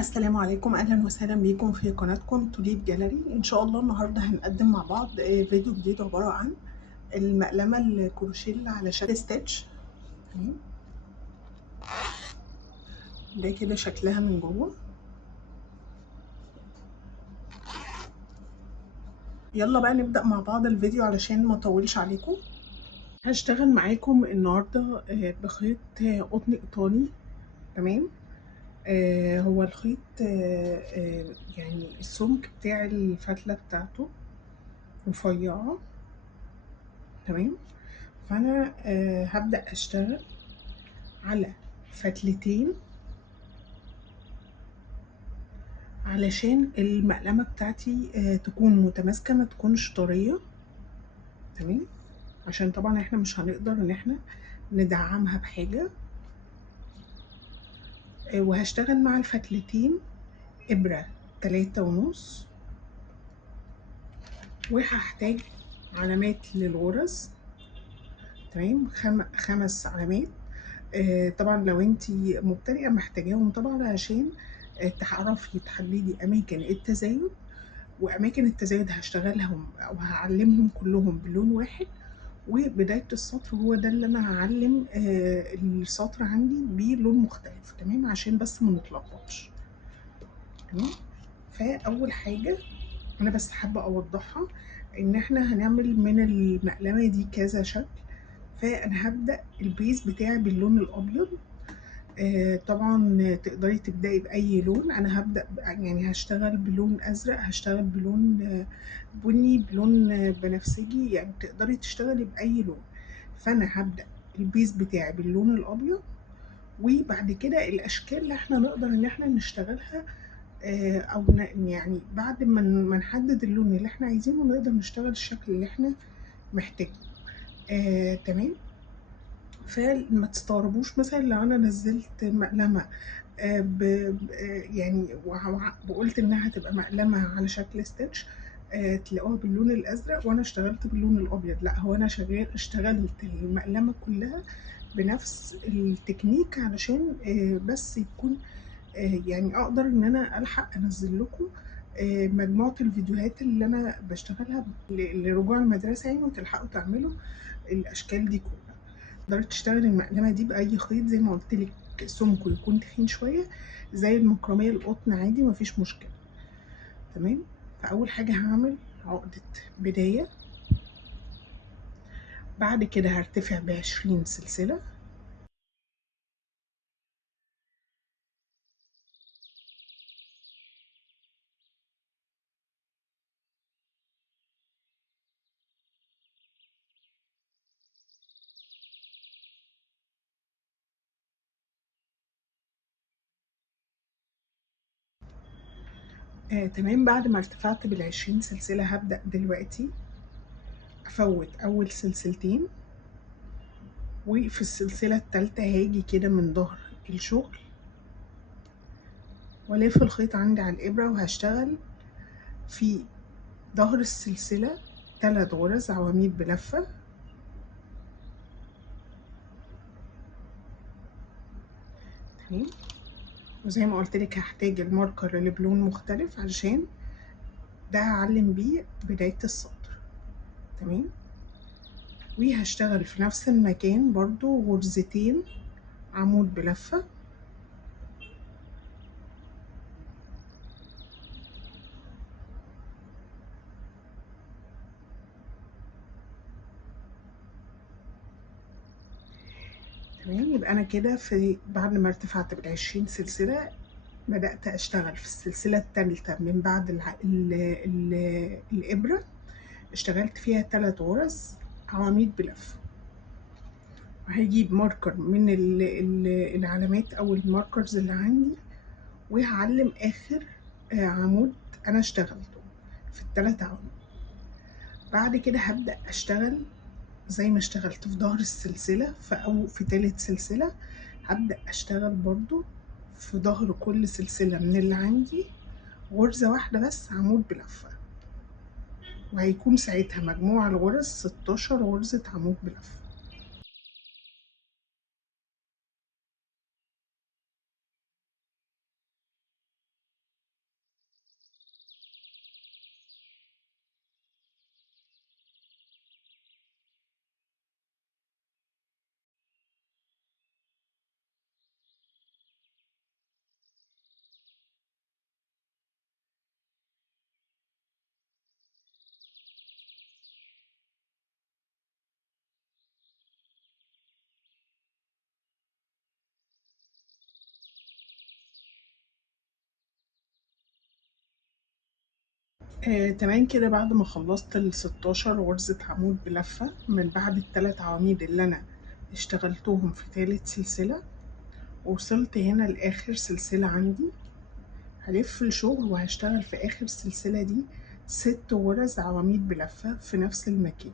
السلام عليكم، اهلا وسهلا بيكم في قناتكم توليب جاليري. ان شاء الله النهارده هنقدم مع بعض فيديو جديد عباره عن المقلمه الكروشيه اللي على شكل ستيتش. تمام، ده كده شكلها من جوه. يلا بقى نبدا مع بعض الفيديو علشان ما اطولش عليكم. هشتغل معاكم النهارده بخيط قطن ايطالي. تمام. هو الخيط يعني السمك بتاع الفتله بتاعته رفيعه. تمام. فانا هبدا اشتغل على فتلتين علشان المقلمة بتاعتي تكون متماسكة، ما تكونش طرية. تمام، عشان طبعا احنا مش هنقدر ان احنا ندعمها بحاجة. وهشتغل مع الفتلتين إبرة 3.5، وهحتاج علامات للغرز. تمام، 5 علامات. طبعا لو انتي مبتدئة محتاجاهم طبعا عشان تعرفي تحددي أماكن التزايد، وأماكن التزايد هشتغلهم أو هعلمهم كلهم بلون واحد. وبداية السطر هو ده اللي أنا هعلم السطر عندي بلون مختلف. تمام، عشان بس ما نتلخبطش. تمام. فأول حاجة أنا بس حابة أوضحها إن إحنا هنعمل من المقلمة دي كذا شكل. فأنا هبدأ البيز بتاعي باللون الأبيض. طبعا تقدري تبدأي بأي لون. أنا هبدأ يعني هشتغل بلون أزرق، هشتغل بلون بني، بلون بنفسجي، يعني تقدري تشتغلي بأي لون. فأنا هبدأ البيز بتاعي باللون الأبيض، وبعد كده الأشكال اللي احنا نقدر إن احنا نشتغلها أو يعني بعد ما نحدد اللون اللي احنا عايزينه نقدر نشتغل الشكل اللي احنا محتاجينه. تمام. فما تستغربوش مثلا لو انا نزلت مقلمه يعني وقلت انها هتبقى مقلمه على شكل ستيتش تلاقوها باللون الازرق وانا اشتغلت باللون الابيض. لا، هو انا اشتغلت المقلمه كلها بنفس التكنيك علشان بس يكون يعني اقدر ان انا الحق انزل لكم مجموعه الفيديوهات اللي انا بشتغلها لرجوع المدرسه، يعني وتلحقوا تعملوا الاشكال دي كلها. تقدري تشتغلي المقلمة دي بأي خيط زي ما قلت لك، سمكه يكون تخين شوية زي المكرمية القطن عادي، مفيش مشكلة. تمام. فأول حاجة هعمل عقدة بداية، بعد كده هرتفع ب20 سلسلة. تمام، بعد ما ارتفعت بال20 سلسلة هبدأ دلوقتي أفوت أول سلسلتين، وفي السلسلة التالتة هاجي كده من ظهر الشغل والف الخيط عندي على الإبرة، وهشتغل في ظهر السلسلة 3 غرز عواميد بلفة. تمام، وزي ما قلت لك هحتاج الماركر اللي بلون مختلف علشان ده هعلم بيه بداية السطر. تمام، وهشتغل في نفس المكان برضو غرزتين عمود بلفة. تمام، يبقى انا كده في بعد ما ارتفعت بال20 سلسلة بدأت اشتغل في السلسلة الثالثة من بعد الإبرة. اشتغلت فيها 3 غرز عواميد بلفة، وهجيب ماركر من العلامات او الماركرز اللي عندي، وهعلم اخر عمود انا اشتغلته في ال3 عواميد. بعد كده هبدأ اشتغل زي ما اشتغلت في ظهر السلسلة او في تالت سلسلة، هبدأ اشتغل برضو في ظهر كل سلسلة من اللي عندي غرزة واحدة بس عمود بلفة، وهيكون ساعتها مجموع الغرز 16 غرزة عمود بلفة. تمام كده. بعد ما خلصت ال16 غرزة عمود بلفة من بعد ال3 عواميد اللي انا اشتغلتهم في تالت سلسلة، وصلت هنا لاخر سلسلة عندي، هلف الشغل وهشتغل في اخر السلسلة دي 6 غرز عواميد بلفة في نفس المكان.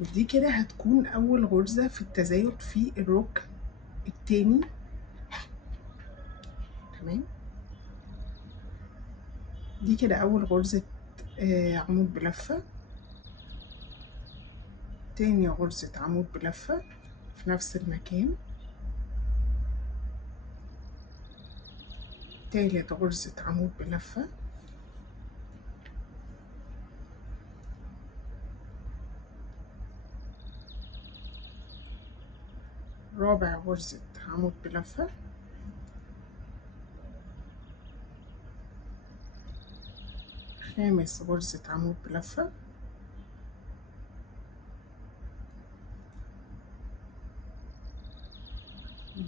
ودي كده هتكون اول غرزة في التزايد في الركن التاني. تمام، دي كده اول غرزة عمود بلفة، تاني غرزة عمود بلفة في نفس المكان، تالت غرزة عمود بلفة، رابع غرزة عمود بلفة، خامس غرزة عمود بلفة،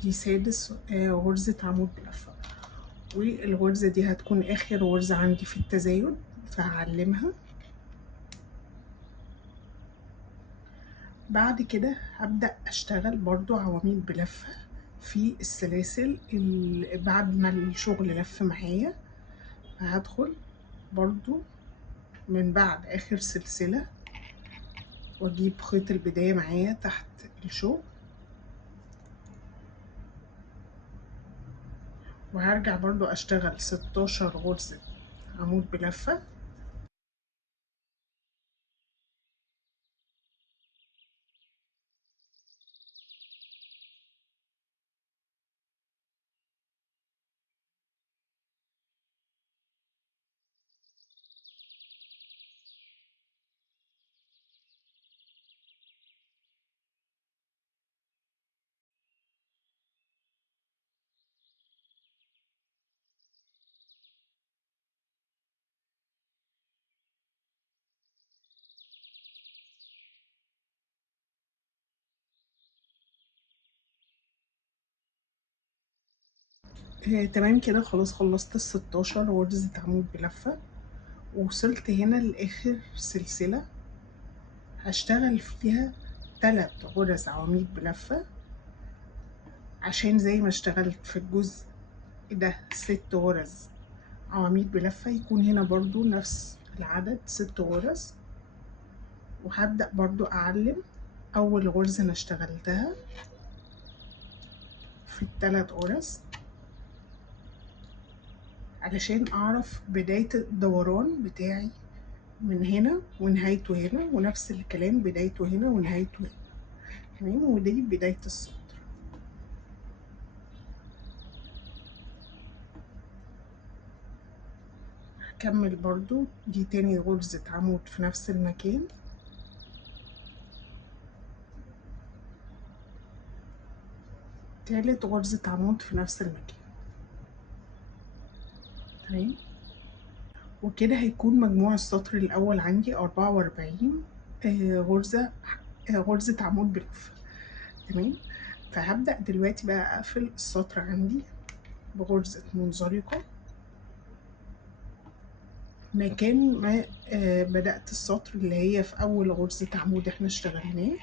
دي سادس غرزة عمود بلفة. والغرزة دي هتكون آخر غرزة عندي في التزايد، فهعلمها. بعد كده هبدأ أشتغل برضو عواميد بلفة في السلاسل اللي بعد ما الشغل لف معايا. هدخل برضو من بعد آخر سلسلة وأجيب خيط البداية معايا تحت الشغل، وهرجع برضو أشتغل 16 غرزة عمود بلفة. تمام كده، خلاص خلصت ال16 غرزة عمود بلفة، ووصلت هنا لآخر سلسلة هشتغل فيها 3 غرز عواميد بلفة، عشان زي ما اشتغلت في الجزء ده 6 غرز عواميد بلفة يكون هنا برضو نفس العدد 6 غرز. وهبدأ برضو أعلم أول غرزة أنا اشتغلتها في ال3 غرز علشان أعرف بداية الدوران بتاعي من هنا ونهايته هنا، ونفس الكلام بدايته هنا ونهايته هنا. تمام، ودي بداية السطر. هكمل برضو، دي تاني غرزة عمود في نفس المكان، تالت غرزة عمود في نفس المكان. تمام، وكده هيكون مجموع السطر الأول عندي 44 غرزة غرزة عمود بلفة. تمام، فهبدأ دلوقتي بقى أقفل السطر عندي بغرزة منزلقة مكان ما بدأت السطر، اللي هي في أول غرزة عمود احنا اشتغلناه.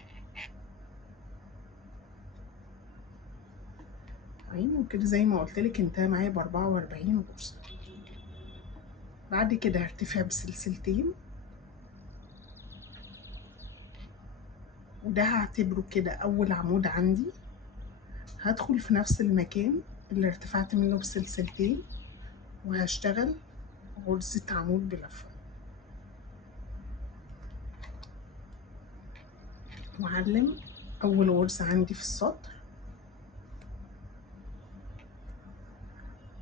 تمام، وكده زي ما قلتلك انتهى معايا ب44 غرزة. بعد كده هرتفع بسلسلتين، وده هعتبره كده أول عمود عندي. هدخل في نفس المكان اللي ارتفعت منه بسلسلتين، وهشتغل غرزة عمود بلفة، وأعلم أول غرزة عندي في السطر.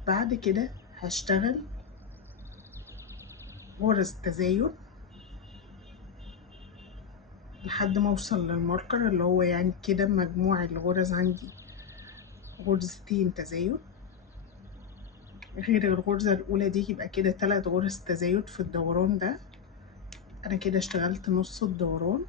بعد كده هشتغل غرز تزايد لحد ما اوصل للماركر اللي هو يعني كده مجموع الغرز عندي غرزتين تزايد، غير الغرزة الأولى دي يبقى كده 3 غرز تزايد في الدوران ده. أنا كده اشتغلت نص الدوران.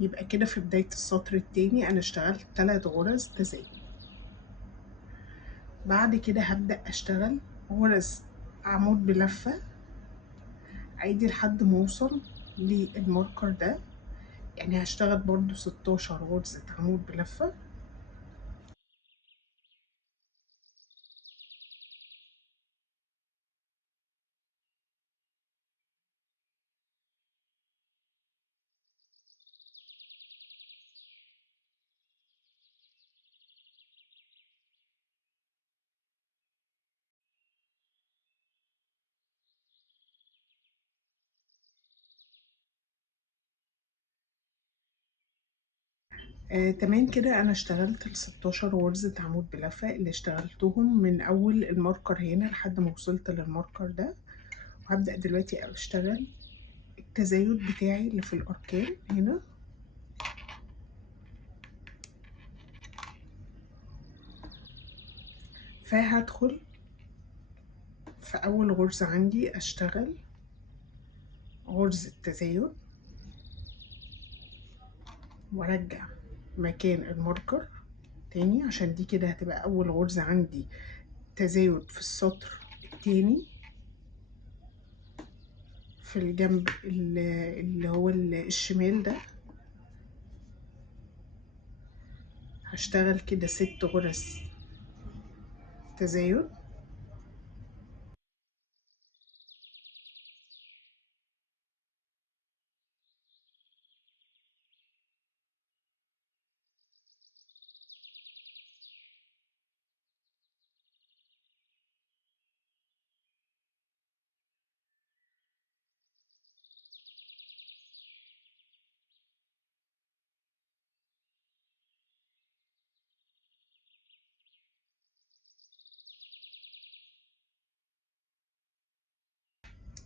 يبقى كده في بداية السطر التاني انا اشتغلت 3 غرز تزايد. بعد كده هبدأ اشتغل غرز عمود بلفة عادي لحد ما اوصل للماركر ده، يعني هشتغل برضو 16 غرزة عمود بلفة. تمام كده انا اشتغلت ال16 غرزة عمود بلفة اللي اشتغلتهم من اول الماركر هنا لحد ما وصلت للماركر ده. وهبدأ دلوقتي اشتغل التزايد بتاعي اللي في الاركان هنا. فهدخل في اول غرزة عندي اشتغل غرزة تزايد وارجع مكان الماركر تاني، عشان دي كده هتبقى اول غرزة عندي تزايد في السطر التاني في الجنب اللي هو الشمال ده. هشتغل كده 6 غرز تزايد.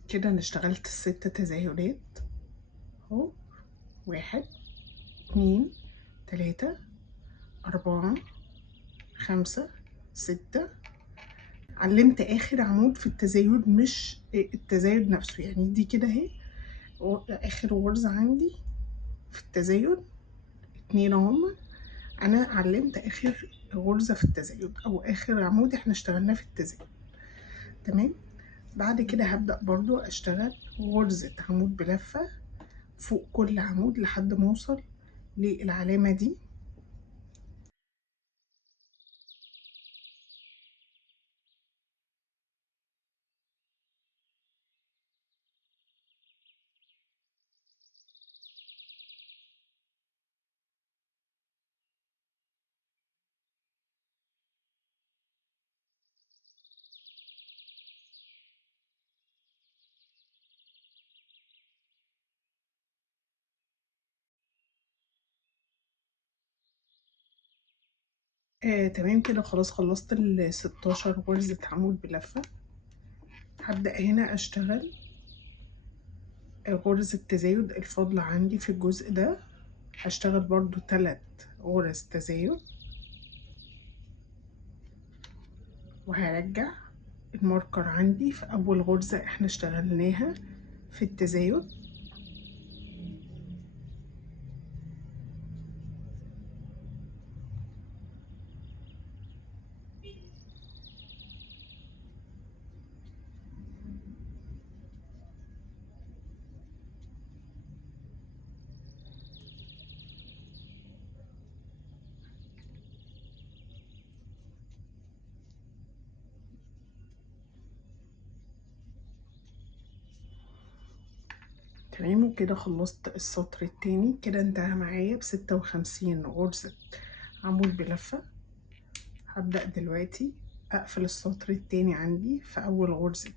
كده انا اشتغلت ال6 تزايدات اهو. 1 2 3 4 5 6. علمت اخر عمود في التزايد مش التزايد نفسه، يعني دي كده اهي اخر غرزة عندي في التزايد 2 اهم. انا علمت اخر غرزة في التزايد او اخر عمود احنا اشتغلناه في التزايد. تمام. بعد كده هبدأ برضو اشتغل غرزة عمود بلفة فوق كل عمود لحد ما اوصل للعلامة دي. تمام كده خلاص خلصت ال16 غرزة عمود بلفة. هبدأ هنا اشتغل غرزة تزايد الفاضلة عندي في الجزء ده. هشتغل برضو 3 غرز تزايد وهرجع الماركر عندي في اول غرزة احنا اشتغلناها في التزايد. تمام وكده خلصت السطر التاني. كده انتهى معايا ب56 غرزة عمود بلفة. هبدأ دلوقتي اقفل السطر التاني عندي في اول غرزة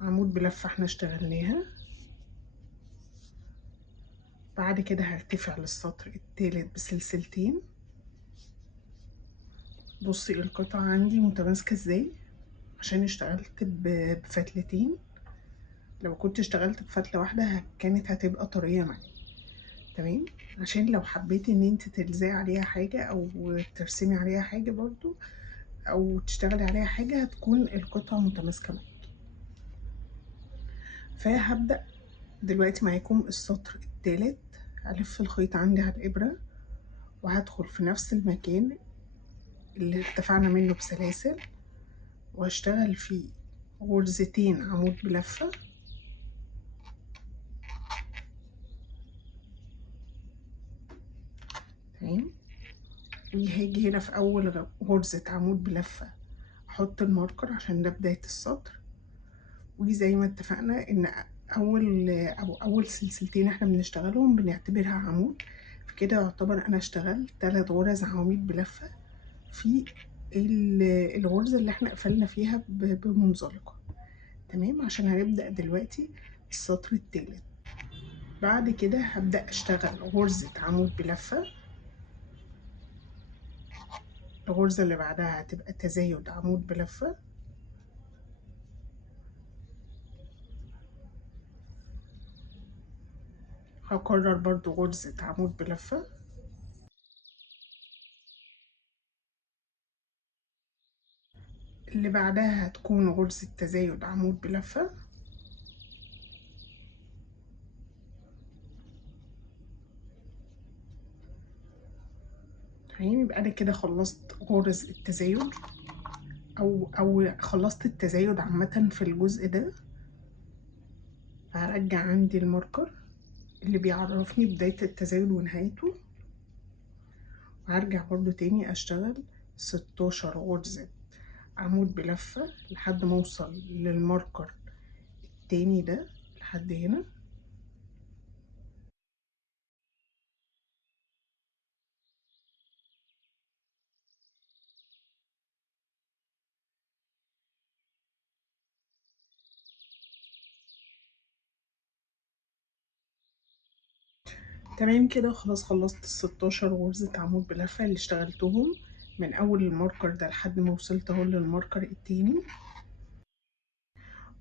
عمود بلفة احنا اشتغلناها. بعد كده هرتفع للسطر التالت بسلسلتين. بصي القطعة عندي متماسكة ازاي عشان اشتغلت بفتلتين. لو كنت اشتغلت بفتلة واحدة كانت هتبقى طرية معايا. تمام. عشان لو حبيتي ان انت تلزقي عليها حاجة او ترسمي عليها حاجة برضو او تشتغلي عليها حاجة هتكون القطعة متماسكة معاكي. فهبدأ دلوقتي معاكم السطر التالت. هلف الخيط عندي على الإبرة وهدخل في نفس المكان اللي اتفقنا منه بسلاسل، وهشتغل فيه غرزتين عمود بلفة. تمام. وهاجي هنا في أول غرزة عمود بلفة أحط الماركر عشان ده بداية السطر. وزي ما اتفقنا إن أول سلسلتين احنا بنشتغلهم بنعتبرها عمود، فكده يعتبر أنا اشتغلت 3 غرز عواميد بلفة في الغرزة اللي احنا قفلنا فيها بمنزلقة. تمام. عشان هنبدأ دلوقتي السطر التالت. بعد كده هبدأ أشتغل غرزة عمود بلفة. الغرزة اللي بعدها هتبقى تزايد عمود بلفة. هكرر برضو غرزة عمود بلفة. اللي بعدها هتكون غرزة تزايد عمود بلفة. تمام. يبقى أنا كده خلصت غرز التزايد أو خلصت التزايد عامة في الجزء ده. هرجع عندي الماركر اللي بيعرفني بداية التزايد ونهايته، وهرجع برضو تاني أشتغل 16 غرزة عمود بلفة لحد ما أوصل للماركر التاني ده لحد هنا. تمام كده خلاص خلصت ال16 غرزة عمود بلفة اللي اشتغلتهم من أول الماركر ده لحد ما وصلت اهو للماركر التاني.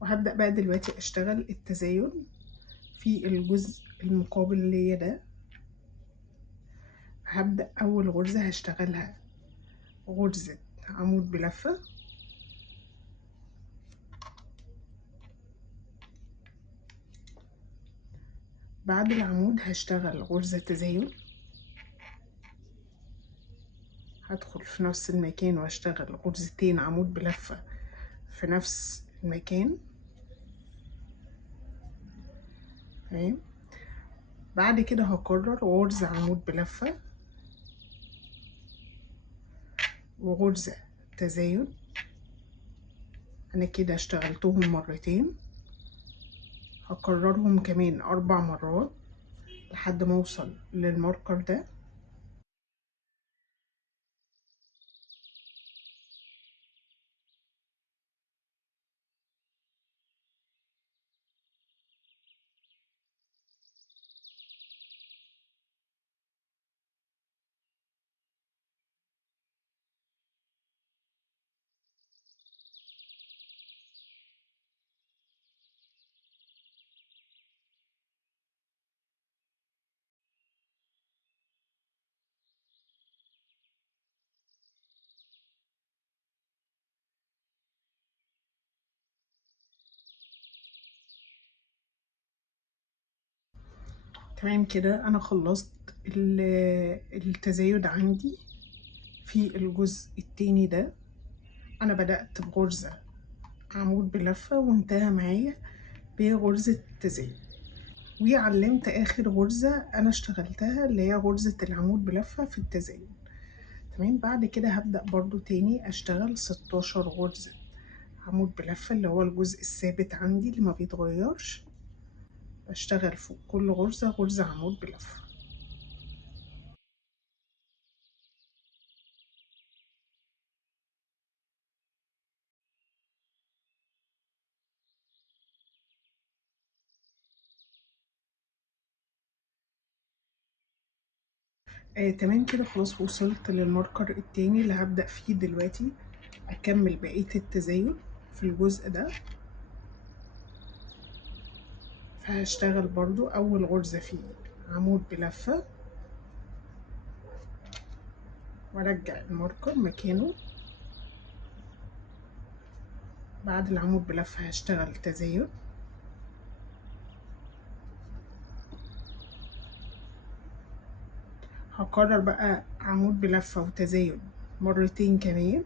وهبدأ بقى دلوقتي أشتغل التزايد في الجزء المقابل ليا ده. هبدأ أول غرزة هشتغلها غرزة عمود بلفة. بعد العمود هشتغل غرزة تزايد، هدخل في نفس المكان واشتغل غرزتين عمود بلفة في نفس المكان. تمام. بعد كده هكرر غرزة عمود بلفة وغرزة تزايد. انا كده اشتغلتهم مرتين، هكررهم كمان 4 مرات لحد ما اوصل للماركر ده. تمام كده انا خلصت التزايد عندي في الجزء التاني ده. انا بدأت بغرزة عمود بلفة وانتهى معايا بغرزة تزايد، وعلمت اخر غرزة انا اشتغلتها اللي هي غرزة العمود بلفة في التزايد. تمام. بعد كده هبدأ برضو تاني اشتغل 16 غرزة عمود بلفة اللي هو الجزء الثابت عندي اللي ما بيتغيرش. بشتغل فوق كل غرزة غرزة عمود بلفة. تمام كده خلاص وصلت للماركر التاني اللي هبدأ فيه دلوقتي أكمل بقية التزايد في الجزء ده. فهشتغل برضو أول غرزة فيه عمود بلفة وأرجع الماركر مكانه. بعد العمود بلفة هشتغل تزايد، هكرر بقى عمود بلفة وتزايد مرتين كمان.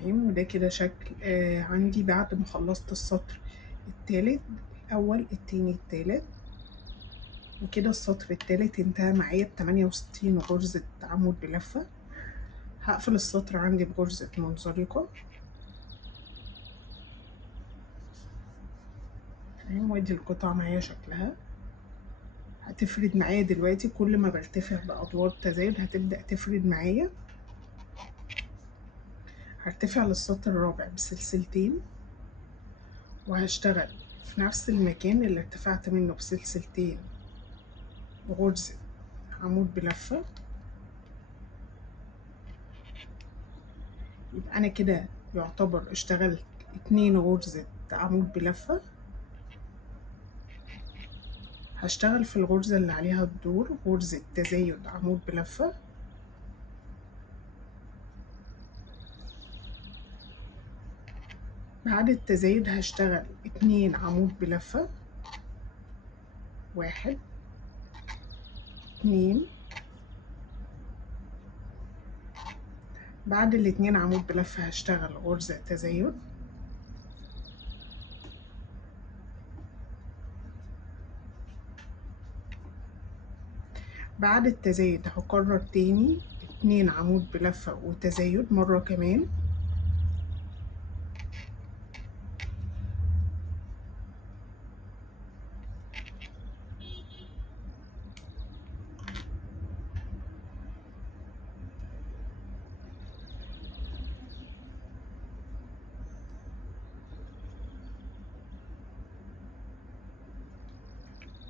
تمام، وده كده شكل عندي بعد ما خلصت السطر التالت، الأول التاني التالت. وكده السطر التالت انتهى معايا ب68 غرزة عمود بلفة. هقفل السطر عندي بغرزة منزلقة. تمام، وادي القطعة معايا شكلها. هتفرد معايا دلوقتي كل ما برتفع بأدوار تزايد هتبدأ تفرد معايا. هرتفع للسطر الرابع بسلسلتين، وهشتغل في نفس المكان اللي ارتفعت منه بسلسلتين غرزة عمود بلفة. يبقى أنا كده يعتبر اشتغلت 2 غرزة عمود بلفة. هشتغل في الغرزة اللي عليها الدور غرزة تزايد عمود بلفة. بعد التزايد هشتغل 2 عمود بلفة، 1 2. بعد ال2 عمود بلفة هشتغل غرزة تزايد. بعد التزايد هكرر تاني 2 عمود بلفة وتزايد مرة كمان.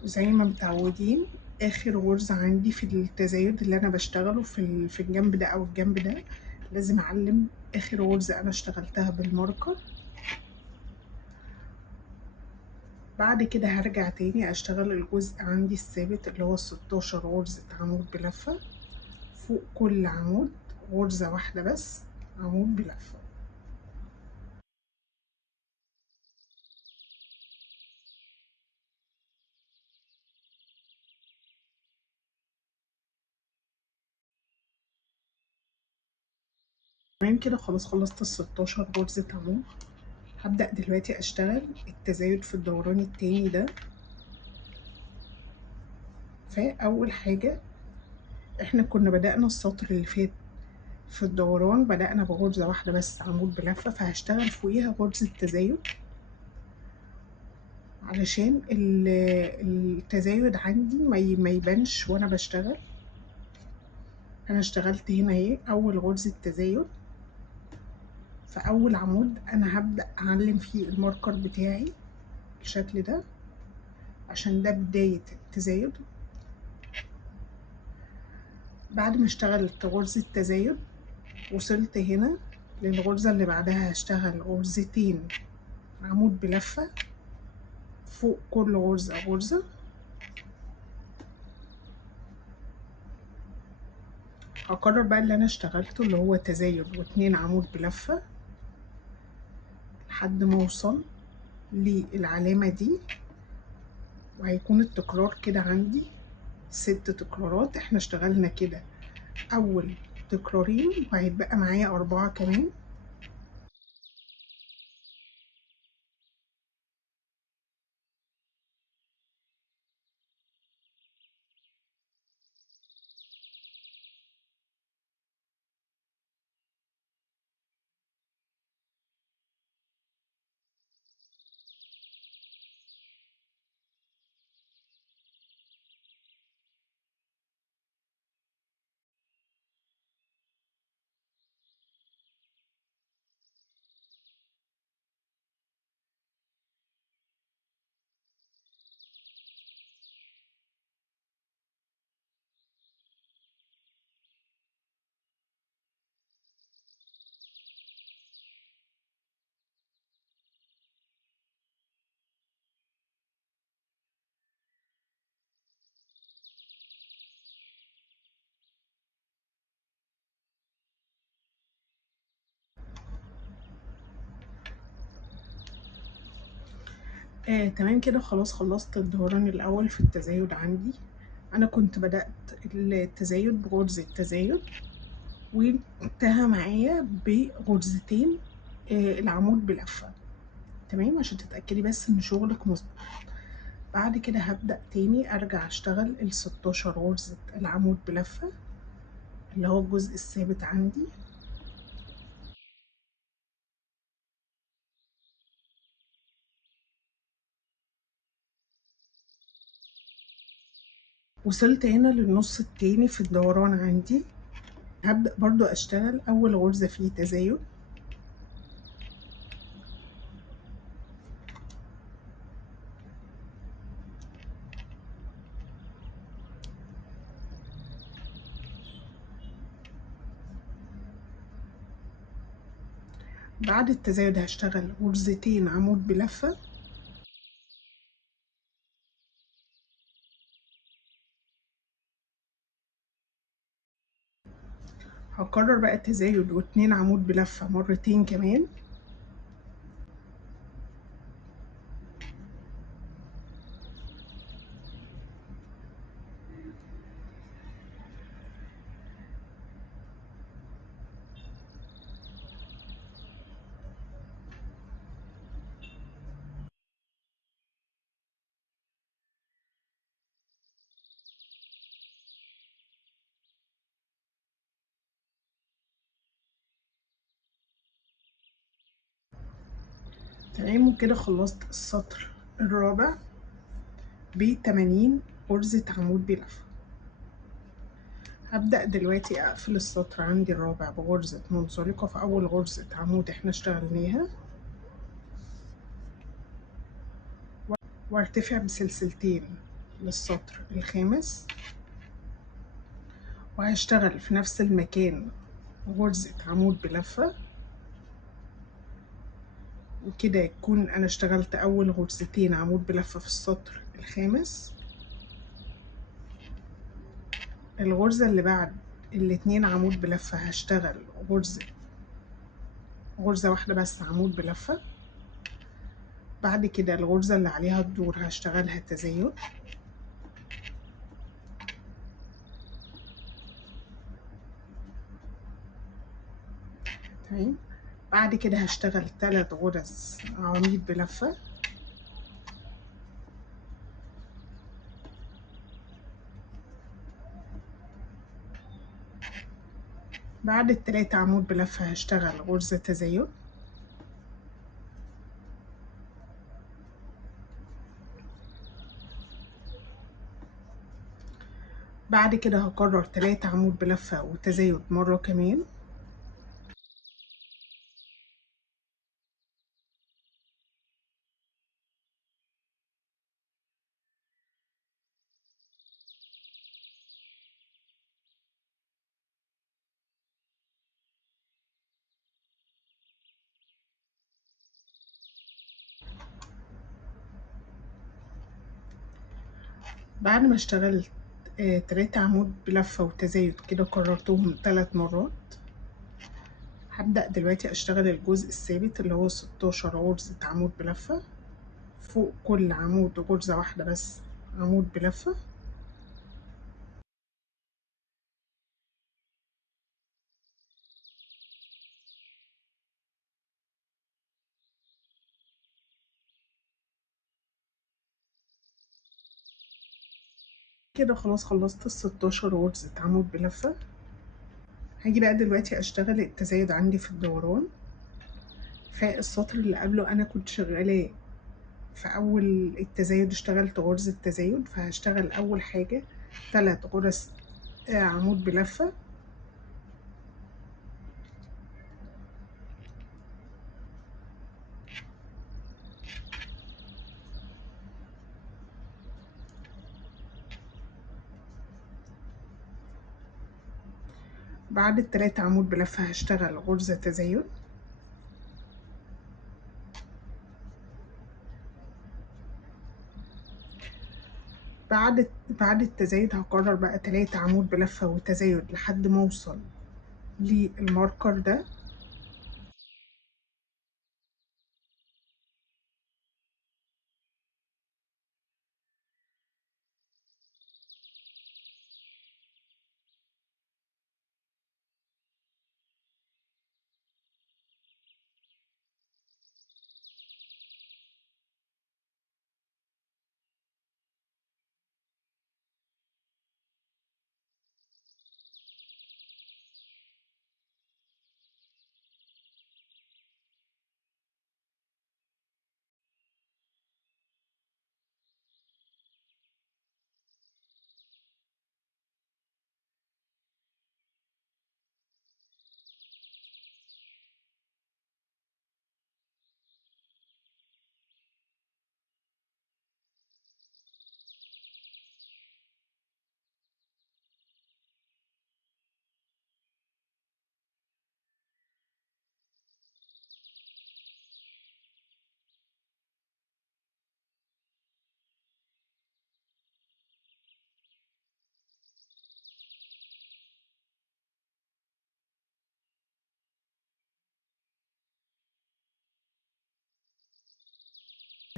وزي ما متعودين اخر غرزة عندي في التزايد اللي انا بشتغله في الجنب ده او الجنب ده لازم اعلم اخر غرزة انا اشتغلتها بالماركر. بعد كده هرجع تاني اشتغل الجزء عندي الثابت اللي هو 16 غرزة عمود بلفة. فوق كل عمود غرزة واحدة بس عمود بلفة. تمام كده خلاص خلصت ال16 غرزة عمود. هبدأ دلوقتي اشتغل التزايد في الدوران التاني ده. فأول حاجة احنا كنا بدأنا السطر اللي فات في الدوران بدأنا بغرزة واحدة بس عمود بلفة، فهشتغل فوقيها غرزة تزايد علشان التزايد عندي ما يبانش وانا بشتغل. انا اشتغلت هنا اهي اول غرزة تزايد في اول عمود، انا هبدأ اعلم فيه الماركر بتاعي بالشكل ده عشان ده بداية التزايد. بعد ما اشتغلت غرزة تزايد وصلت هنا للغرزة اللي بعدها هشتغل غرزتين عمود بلفة فوق كل غرزة غرزة. هكرر بقى اللي انا اشتغلته اللي هو تزايد و2 عمود بلفة لحد ما اوصل للعلامة دي، وهيكون التكرار كده عندي 6 تكرارات. احنا اشتغلنا كده اول تكرارين وهيتبقى معايا 4 كمان. تمام كده خلاص خلصت الدوران الأول في التزايد عندي. أنا كنت بدأت التزايد بغرزة تزايد، وانتهى معايا بغرزتين العمود بلفة. تمام، عشان تتأكدي بس إن شغلك مظبوط. بعد كده هبدأ تاني أرجع أشتغل ال16 غرزة العمود بلفة، اللي هو الجزء الثابت عندي. وصلت هنا للنص التاني في الدوران عندي. هبدأ برضو أشتغل أول غرزة فيه تزايد، بعد التزايد هشتغل غرزتين عمود بلفة، هكرر بقى التزايد واتنين عمود بلفة مرتين كمان. تمام، وكده خلصت السطر الرابع ب80 غرزة عمود بلفة. هبدأ دلوقتي أقفل السطر عندي الرابع بغرزة منزلقة في أول غرزة عمود احنا اشتغلناها، وارتفع بسلسلتين للسطر الخامس، وهشتغل في نفس المكان غرزة عمود بلفة. وكده يكون أنا اشتغلت أول غرزتين عمود بلفة في السطر الخامس. الغرزة اللي بعد الاتنين عمود بلفة هشتغل غرزة واحدة بس عمود بلفة. بعد كده الغرزة اللي عليها الدور هشتغلها تزايد. تمام، بعد كده هشتغل 3 غرز عواميد بلفة. بعد ال3 عمود بلفة هشتغل غرزة تزايد. بعد كده هكرر 3 عمود بلفة وتزايد مرة كمان. بعد ما اشتغلت 3 عمود بلفة وتزايد كده كررتهم 3 مرات، هبدأ دلوقتي اشتغل الجزء الثابت اللي هو 16 غرزة عمود بلفة. فوق كل عمود غرزة واحدة بس عمود بلفة. كده خلاص خلصت ال16 غرزة عمود بلفة. هاجي بقى دلوقتي اشتغل التزايد عندي في الدوران. فالسطر اللي قبله انا كنت شغالاه في اول التزايد اشتغلت غرزة تزايد، فهشتغل اول حاجة 3 غرز عمود بلفة. بعد ال3 عمود بلفة هشتغل غرزة تزايد. بعد التزايد هكرر بقى 3 عمود بلفة وتزايد لحد ما اوصل للماركر ده.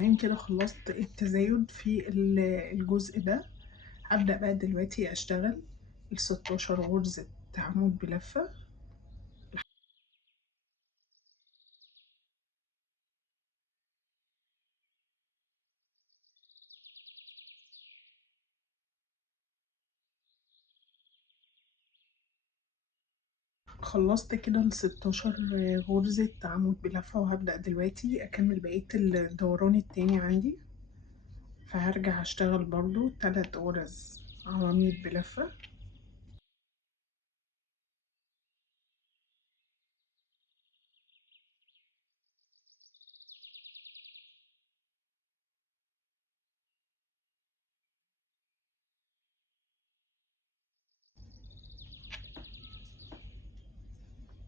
تمام كده خلصت التزايد في الجزء ده. هبدأ بقى دلوقتي اشتغل ال16 غرزة عمود بلفة. خلصت كده ال16 غرزة عمود بلفة، وهبدأ دلوقتي اكمل بقية الدوران التاني عندي. فهرجع اشتغل برضو 3 غرز عواميد بلفة.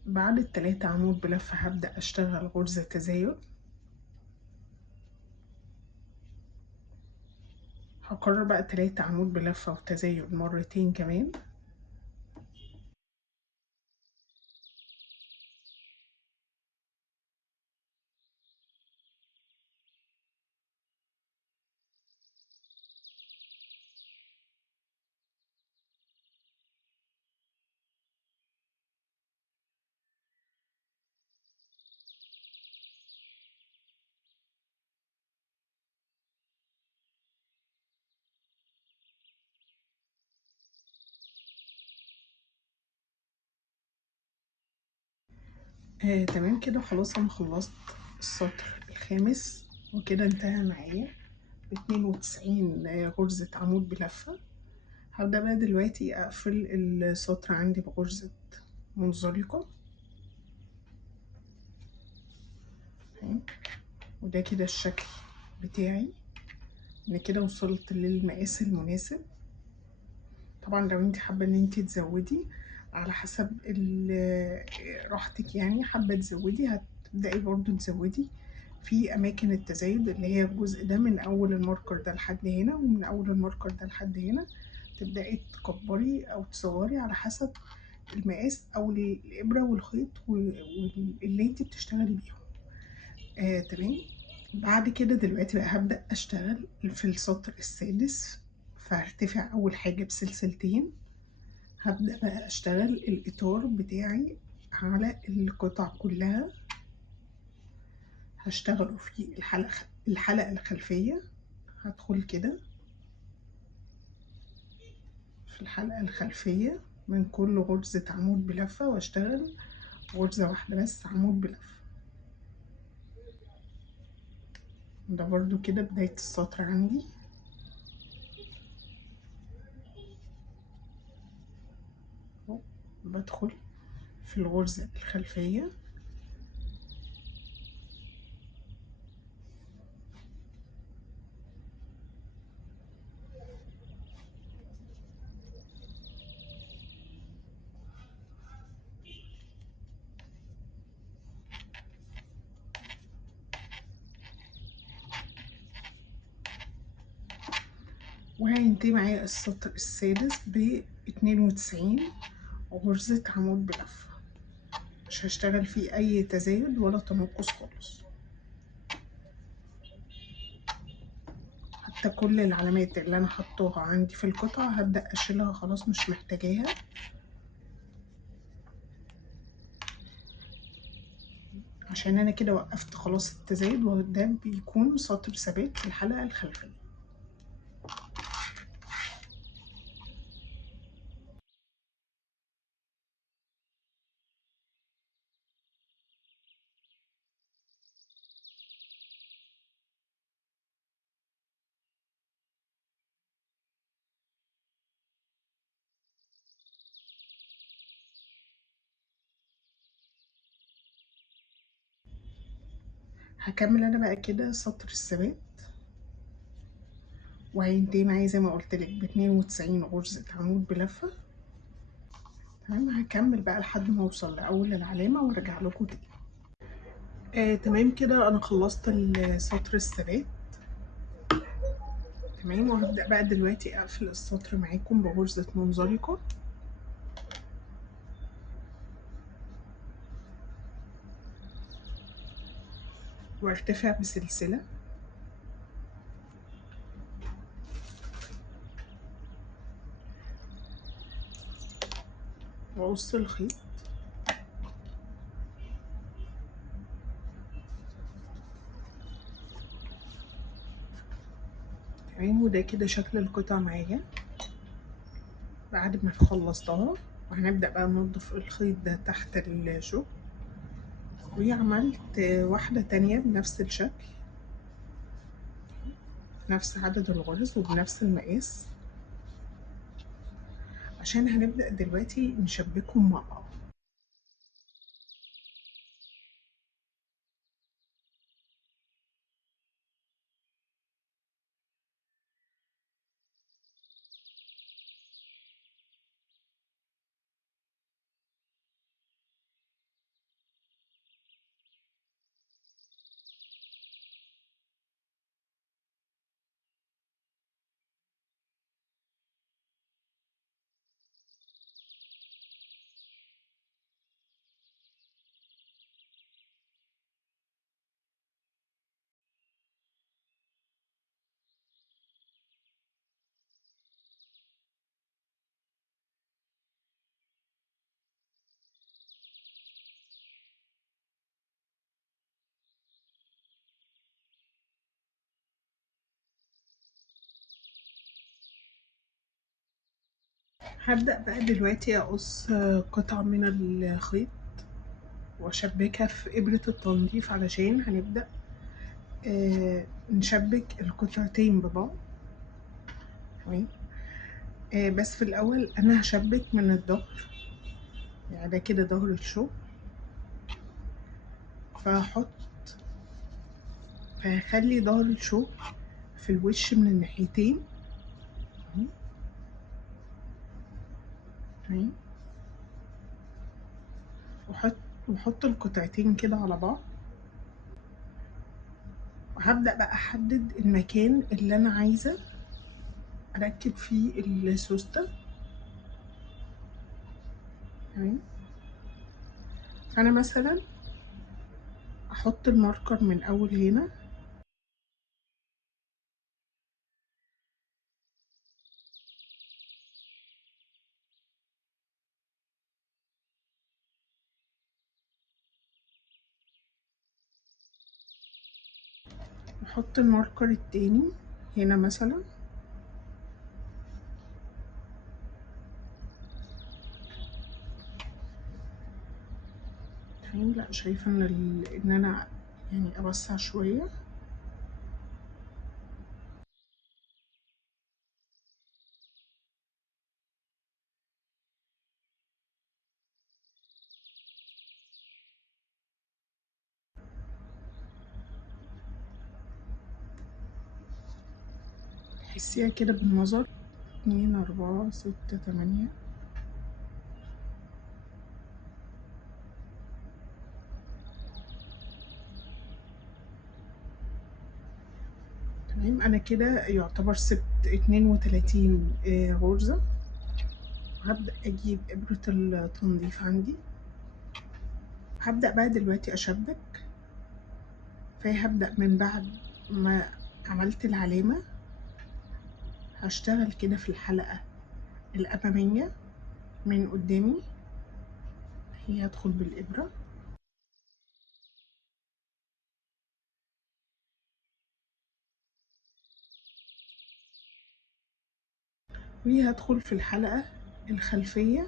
بعد ال3 عمود بلفة هبدأ اشتغل غرزة تزايد. هكرر بقى 3 عمود بلفة وتزايد مرتين كمان. تمام كده خلاص انا خلصت السطر الخامس، وكده انتهى معايا 92 غرزة عمود بلفة. هبدأ بقى دلوقتي اقفل السطر عندي بغرزة منزلقة. تمام، وده كده الشكل بتاعي. انا كده وصلت للمقاس المناسب. طبعا لو انت حابة ان انت تزودي على حسب راحتك، يعني حابة تزودي هتبدأي برضو تزودي في اماكن التزايد اللي هي الجزء ده من اول الماركر ده لحد هنا، ومن اول الماركر ده لحد هنا. تبدأي تكبري او تصغري على حسب المقاس او الابرة والخيط واللي انت بتشتغلي بيهم. تمام. بعد كده دلوقتي بقى هبدأ اشتغل في السطر السادس. فهرتفع اول حاجة بسلسلتين. هبدأ بقى اشتغل الاطار بتاعي على القطع كلها. هشتغله في الحلقة الخلفية. هدخل كده في الحلقة الخلفية من كل غرزة عمود بلفة، واشتغل غرزة واحدة بس عمود بلفة. ده برضو كده بداية السطر عندي. بدخل في الغرزة الخلفية، وهينتهي معايا السطر السادس ب92 غرزة عمود بلفة. مش هشتغل فيه اي تزايد ولا تناقص خالص. حتى كل العلامات اللي انا حطوها عندي في القطعة هبدأ اشيلها خلاص، مش محتاجاها. عشان انا كده وقفت خلاص التزايد، وده بيكون سطر ثابت في الحلقة الخلفية. هكمل انا بقى كده سطر الثبات، وهينتهي معايا زي ما قلت لك ب92 غرزة عمود بلفة. تمام، هكمل بقى لحد ما اوصل لاول العلامة وارجع لكم تاني. تمام كده انا خلصت السطر الثبات. تمام، وهبدأ بقى دلوقتي اقفل السطر معاكم بغرزة منزلقة. وارتفع بسلسلة. واقص الخيط. تمام، وده كده شكل القطعة معايا بعد ما خلصتها. وهنبدأ بقى ننضف الخيط ده تحت الشغل. وعملت واحدة تانية بنفس الشكل، نفس عدد الغرز وبنفس المقاس، عشان هنبدأ دلوقتي نشبكهم مع بعض. هبدأ بقى دلوقتي أقص قطعة من الخيط وأشبكها في إبرة التنظيف، علشان هنبدأ نشبك القطعتين ببعض. تمام. بس في الأول أنا هشبك من الظهر، يعني ده كده ظهر الشغل. فهخلي ظهر الشغل في الوش من الناحيتين. تمام. وأحط القطعتين كده على بعض، وهبدأ بقى أحدد المكان اللي أنا عايزة أركب فيه السوستة. تمام. فأنا مثلا أحط الماركر من أول هنا، أحط الماركر التاني هنا مثلا. تمام. لا، شايفة إن أنا يعني أوسع شوية. تحسيها كده بالنظر. 2 4 6 8. تمام. أنا كده يعتبر سبت 32 غرزة. هبدأ أجيب إبرة التنظيف عندي، هبدأ بقى دلوقتي أشبك. فهبدأ من بعد ما عملت العلامة، هشتغل كده في الحلقة الأمامية من قدامي. هي هدخل بالإبرة وهدخل في الحلقة الخلفية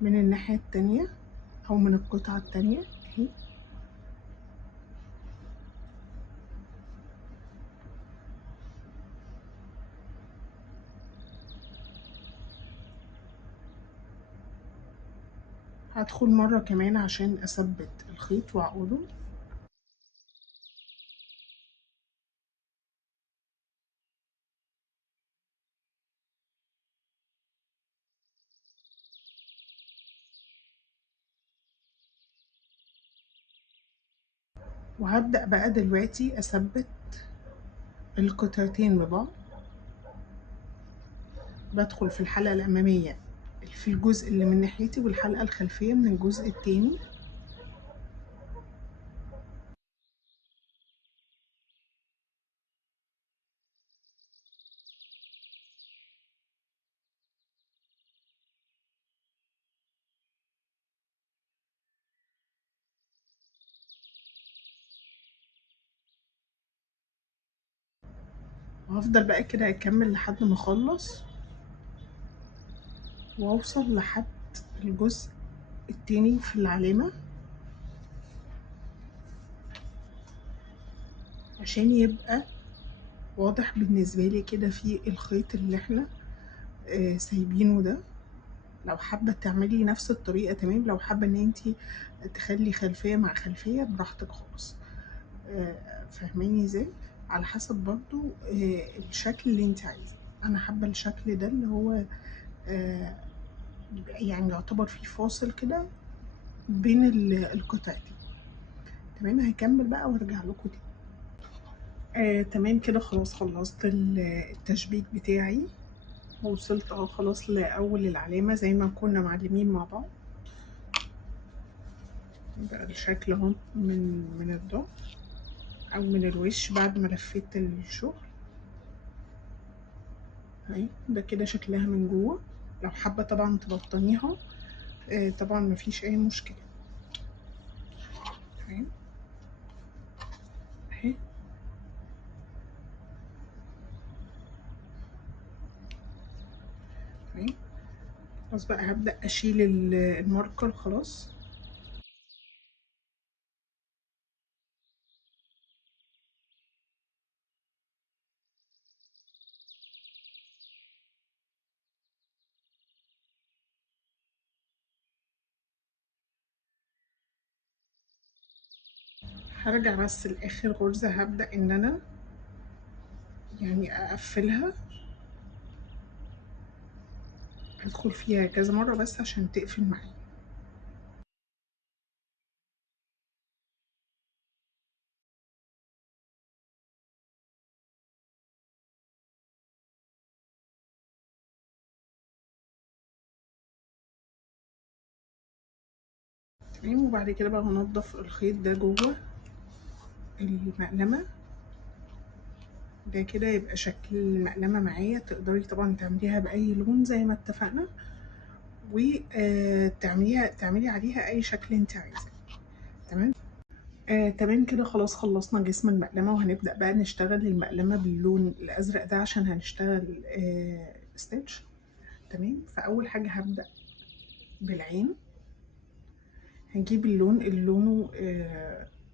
من الناحية التانية أو من القطعة التانية اهي. هدخل مرة كمان عشان أثبت الخيط وأعقده. وهبدأ بقى دلوقتي أثبت القطعتين ببعض. بدخل في الحلقة الأمامية في الجزء اللي من ناحيتي، والحلقة الخلفية من الجزء التاني. وهفضل بقى كده اكمل لحد ما اخلص واوصل لحد الجزء التاني في العلامة، عشان يبقى واضح بالنسبة لي كده في الخيط اللي احنا سايبينه ده. لو حابة تعملي نفس الطريقة تمام، لو حابة ان انتي تخلي خلفية مع خلفية براحتك خالص. فاهماني ازاي؟ على حسب برضو الشكل اللي انت عايزاه. انا حابة الشكل ده اللي هو يعني يعتبر فيه فاصل كده بين القطعتين. تمام، هكمل بقى وارجع لكم تاني. تمام كده خلاص خلصت التشبيك بتاعي، ووصلت خلاص لأول العلامة زي ما كنا معلمين مع بعض. بقى الشكل اهو من الظهر او من الوش بعد ما لفيت الشغل اهي. ده كده شكلها من جوه. لو حابة طبعا تبطنيها طبعا مفيش اي مشكلة اهي اهي. اهي خلاص بقى هبدأ اشيل الماركر خلاص. هرجع بس لاخر غرزة، هبدأ ان انا يعني اقفلها، ادخل فيها كذا مرة بس عشان تقفل معايا. تمام، وبعد كده بقى هنضف الخيط ده جوه المقلمة. ده كده يبقى شكل المقلمة معايا. تقدري طبعا تعمليها بأي لون زي ما اتفقنا، تعملي عليها أي شكل انت عايزاه. تمام. تمام كده خلاص خلصنا جسم المقلمة، وهنبدأ بقى نشتغل المقلمة باللون الأزرق ده عشان هنشتغل ستيتش. تمام، فأول حاجة هبدأ بالعين. هنجيب اللون اللي لونه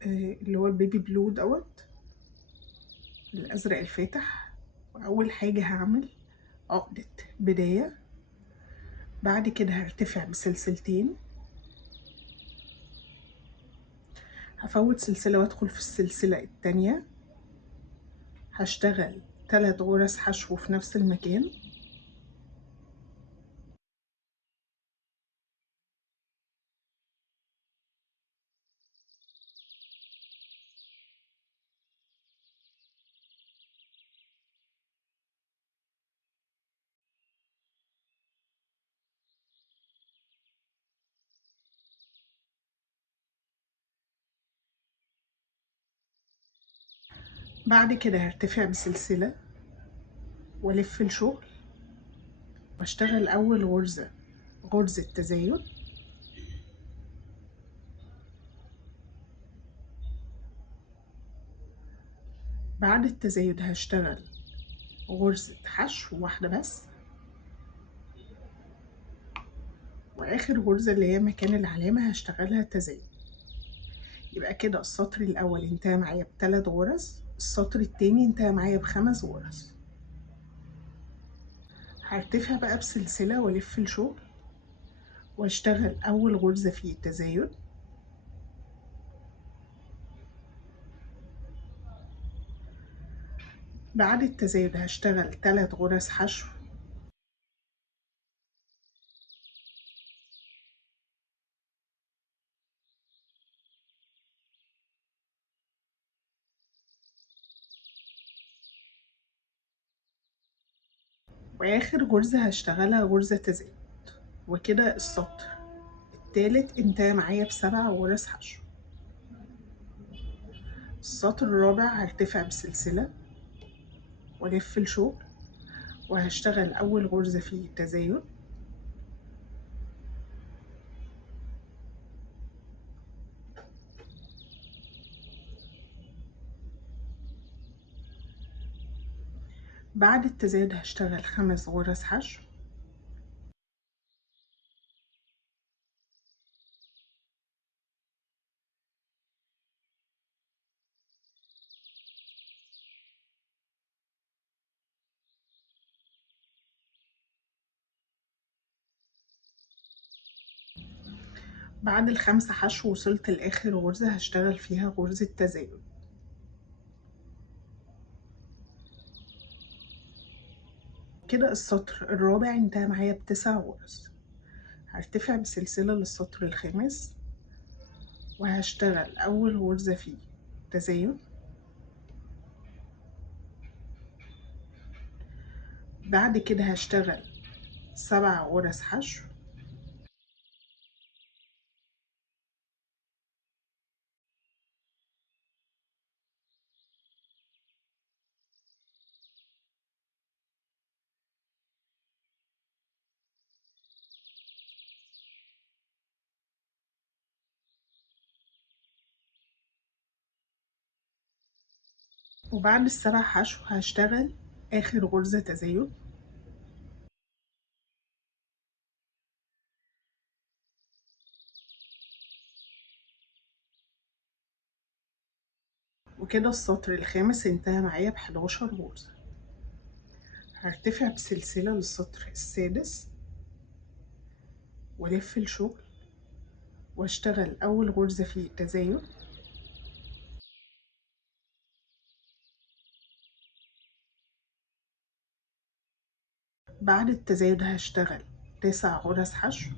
اللي هو البيبي بلو دوت، الأزرق الفاتح. وأول حاجة هعمل عقدة بداية، بعد كده هرتفع بسلسلتين، هفوت سلسلة وادخل في السلسلة التانية، هشتغل 3 غرز حشو في نفس المكان. بعد كده هرتفع بسلسلة والف الشغل، واشتغل اول غرزة غرزة تزايد، بعد التزايد هشتغل غرزة حشو واحدة بس، واخر غرزة اللي هي مكان العلامة هشتغلها تزايد. يبقى كده السطر الاول انتهى معايا ب3 غرز، السطر التاني انتهى معايا ب5 غرز. هرتفع بقى بسلسلة والف الشغل، واشتغل اول غرزة فيه تزايد، بعد التزايد هشتغل 3 غرز حشو، واخر غرزة هشتغلها غرزة تزايد. وكده السطر التالت انتهى معايا ب7 غرز حشو. السطر الرابع هرتفع بسلسلة والف الشغل، وهشتغل اول غرزة فيه تزايد، بعد التزايد هشتغل 5 غرز حشو. بعد ال5 حشو وصلت لآخر غرزة هشتغل فيها غرزة تزايد. كده السطر الرابع انتهى معايا ب9 غرز. هرتفع بسلسلة للسطر الخامس وهشتغل أول غرزة فيه تزايد. بعد كده هشتغل 7 غرز حشو. وبعد ال7 حشو هشتغل آخر غرزة تزايد. وكده السطر الخامس انتهى معايا ب11 غرزة. هرتفع بسلسلة للسطر السادس والف الشغل واشتغل أول غرزة فيه تزايد. بعد التزايد هشتغل 9 غرز حشو.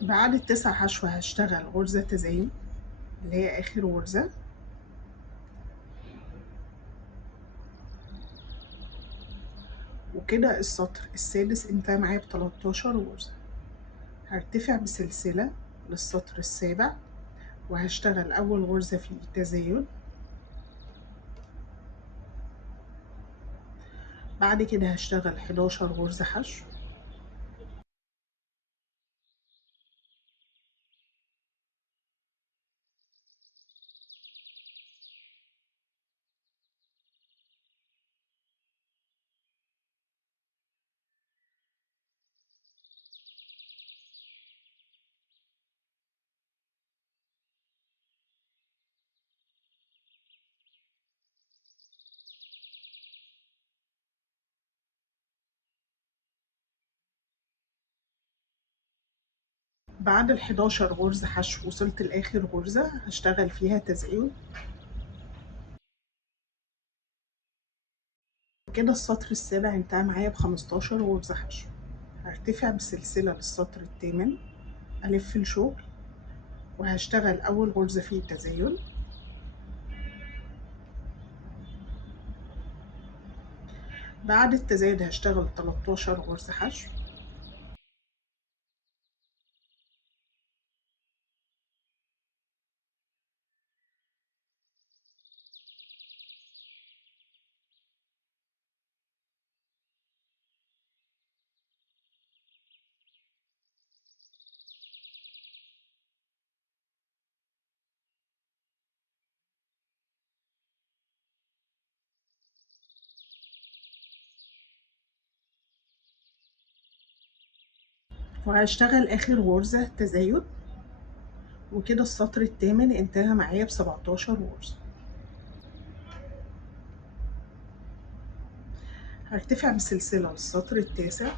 بعد ال9 حشو هشتغل غرزة تزايد اللي هي آخر غرزة. وكده السطر السادس انتهى معايا ب13 غرزة. هرتفع بسلسلة للسطر السابع وهشتغل أول غرزة فيه تزايد. بعد كده هشتغل 11 غرزة حشو. بعد ال11 غرزة حشو وصلت لآخر غرزة هشتغل فيها تزايد. كده السطر السابع انتهى معايا ب15 غرزة حشو. هرتفع بسلسلة للسطر الثامن ألف الشغل وهشتغل أول غرزة فيه تزايد. بعد التزايد هشتغل 13 غرزة حشو. وهشتغل آخر غرزة تزايد. وكده السطر الثامن انتهى معايا ب17 غرزة. هرتفع بسلسلة للسطر التاسع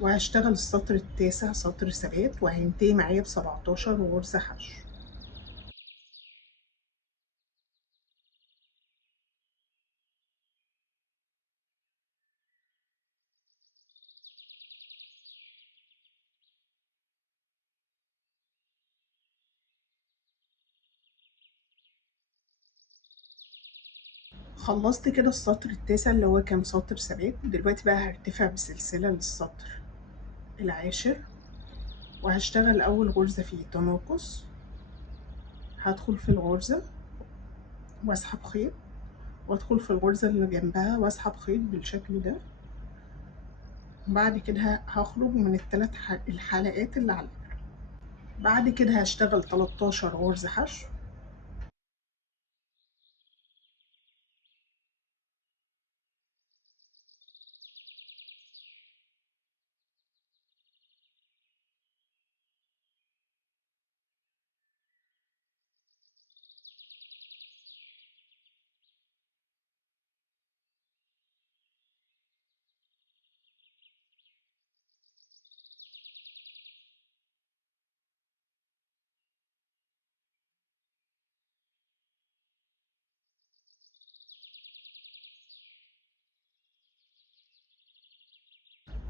وهشتغل السطر التاسع سطر ثبات وهينتهي معايا ب17 غرزة حشو. خلصت كده السطر التاسع اللي هو كان سطر ثبات. دلوقتي بقى هرتفع بسلسلة للسطر العاشر، وهشتغل أول غرزة فيه تناقص. هدخل في الغرزة واسحب خيط، وادخل في الغرزة اللي جنبها واسحب خيط بالشكل ده. بعد كده هخرج من الثلاث الحلقات اللي على الإبرة. بعد كده هشتغل 13 غرزة حشو.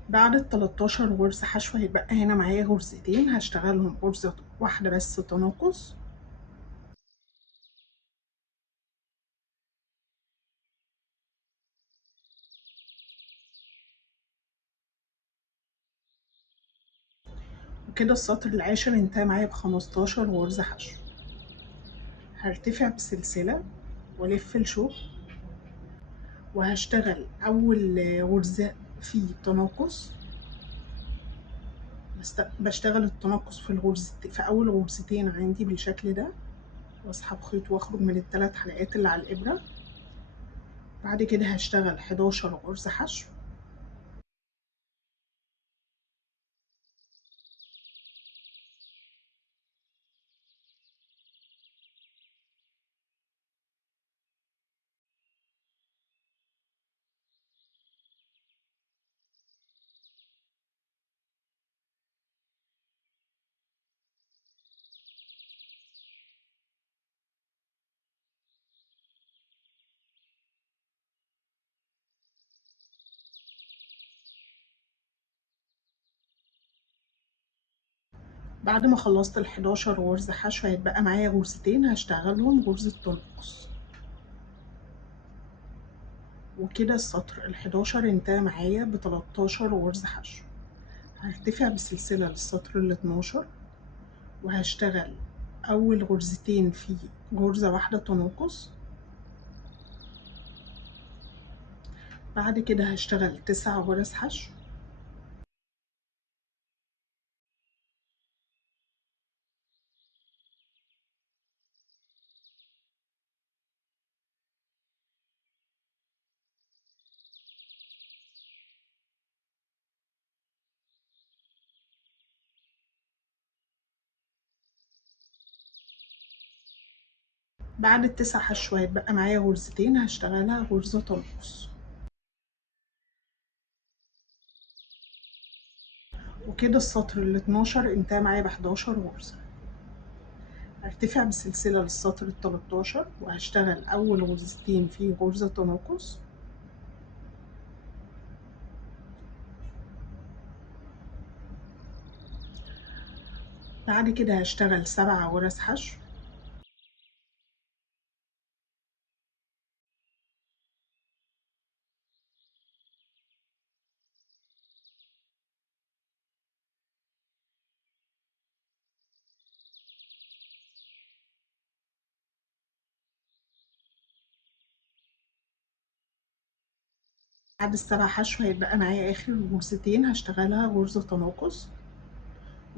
بعد ال 13 غرزة حشو هيبقى هنا معايا غرزتين هشتغلهم غرزة واحدة بس تناقص. وكده السطر العاشر انتهى معايا ب15 غرزة حشو. هرتفع بسلسلة والف الشوك، وهشتغل اول غرزة في تناقص. بشتغل التناقص في في اول غرزتين عندي بالشكل ده، واسحب خيط واخرج من الثلاث حلقات اللي على الابرة. بعد كده هشتغل 11 غرزة حشو. بعد ما خلصت ال11 غرزة حشو هيتبقى معايا غرزتين هشتغلهم غرزة تنقص. وكده السطر ال11 انتهى معايا ب13 غرزة حشو. هرتفع بسلسلة للسطر ال12، وهشتغل أول غرزتين في غرزة واحدة تناقص. بعد كده هشتغل 9 غرز حشو. بعد ال9 حشو هيتبقى معايا غرزتين هشتغلها غرزة تنقص. وكده السطر ال12 انتهى معايا ب11 غرزة. هرتفع بسلسلة للسطر ال13، وهشتغل أول غرزتين في غرزة تناقص. بعد كده هشتغل 7 غرز حشو. بعد ال7 حشو هيتبقى معايا آخر غرزتين هشتغلها غرزة تناقص.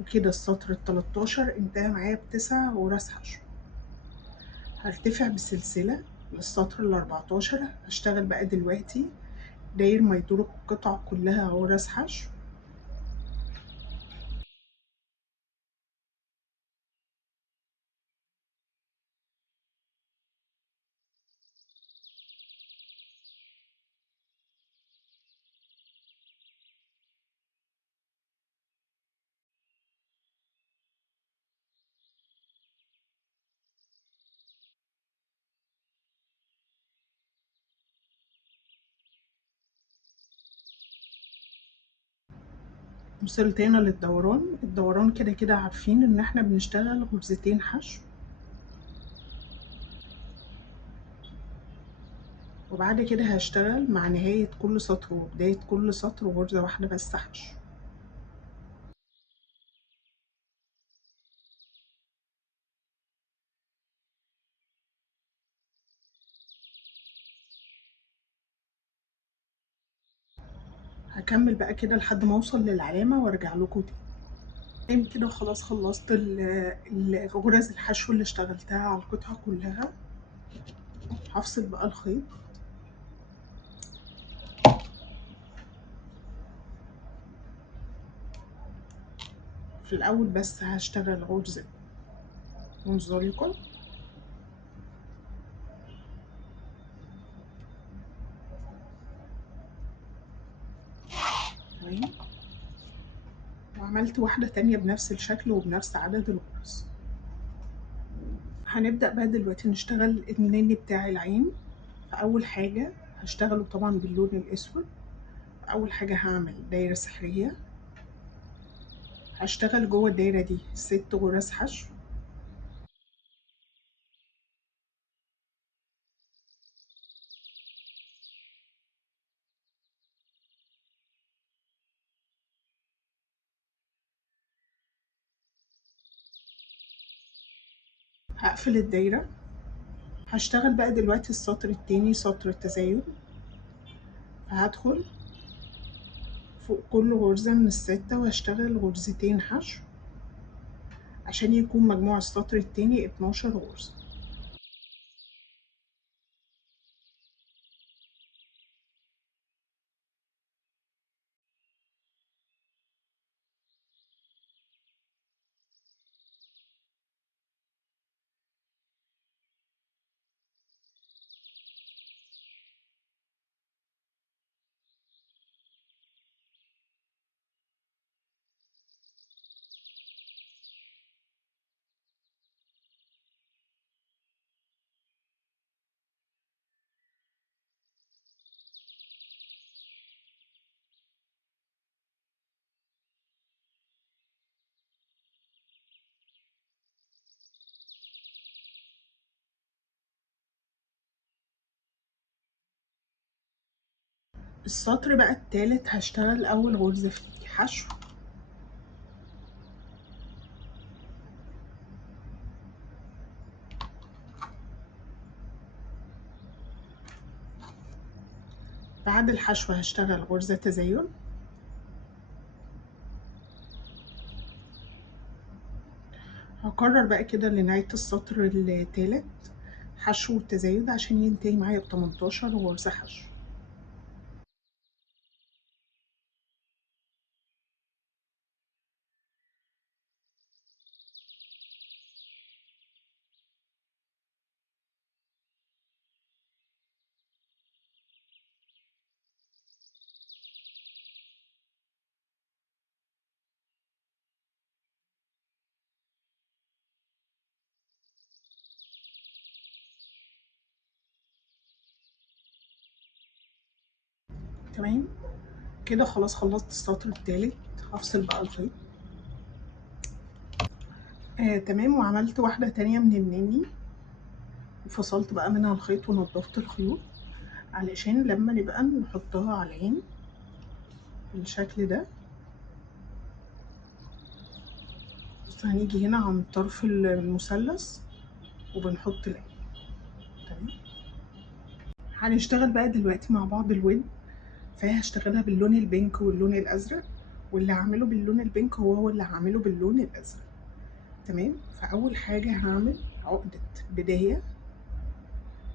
وكده السطر ال13 انتهى معايا ب9 غرز حشو. هرتفع بسلسلة للسطر ال14. هشتغل بقى دلوقتي داير ما يدور القطع كلها غرز حشو. وصلت هنا للدوران. الدوران كده كده عارفين ان احنا بنشتغل غرزتين حشو. وبعد كده هشتغل مع نهاية كل سطر وبداية كل سطر غرزة واحدة بس حشو. هكمل بقى كده لحد ما اوصل للعلامة وارجع لكم تاني. كده خلاص خلصت غرز الحشو اللي اشتغلتها على القطعة كلها. هفصل بقى الخيط. في الاول بس هشتغل غرزة منزلقة، تمام، وعملت واحدة تانية بنفس الشكل وبنفس عدد الغرز. هنبدأ بقى دلوقتي نشتغل النني بتاع العين. فأول حاجة هشتغله طبعا باللون الأسود. أول حاجة هعمل دايرة سحرية، هشتغل جوه الدايرة دي 6 غرز حشو. هقفل الدايرة. هشتغل بقى دلوقتي السطر التاني سطر التزايد. فهدخل فوق كل غرزة من ال6 وهشتغل غرزتين حشو عشان يكون مجموع السطر التاني 12 غرزة. السطر بقى التالت هشتغل أول غرزة فيه حشو، بعد الحشو هشتغل غرزة تزايد، هكرر بقى كده لنهاية السطر التالت حشو وتزايد عشان ينتهي معايا ب18 غرزة حشو. تمام كده خلاص خلصت السطر التالت. هفصل بقى الخيط. تمام، وعملت واحدة تانية من النني وفصلت بقى منها الخيط ونضفت الخيوط علشان لما نبقى نحطها على العين بالشكل ده. بص هنيجي هنا عند طرف المثلث وبنحط العين. تمام، هنشتغل بقى دلوقتي مع بعض الود. فهي هشتغلها باللون البينك واللون الازرق، واللي هعمله باللون البينك هو اللي هعمله باللون الازرق. تمام، فاول حاجه هعمل عقده بدايه،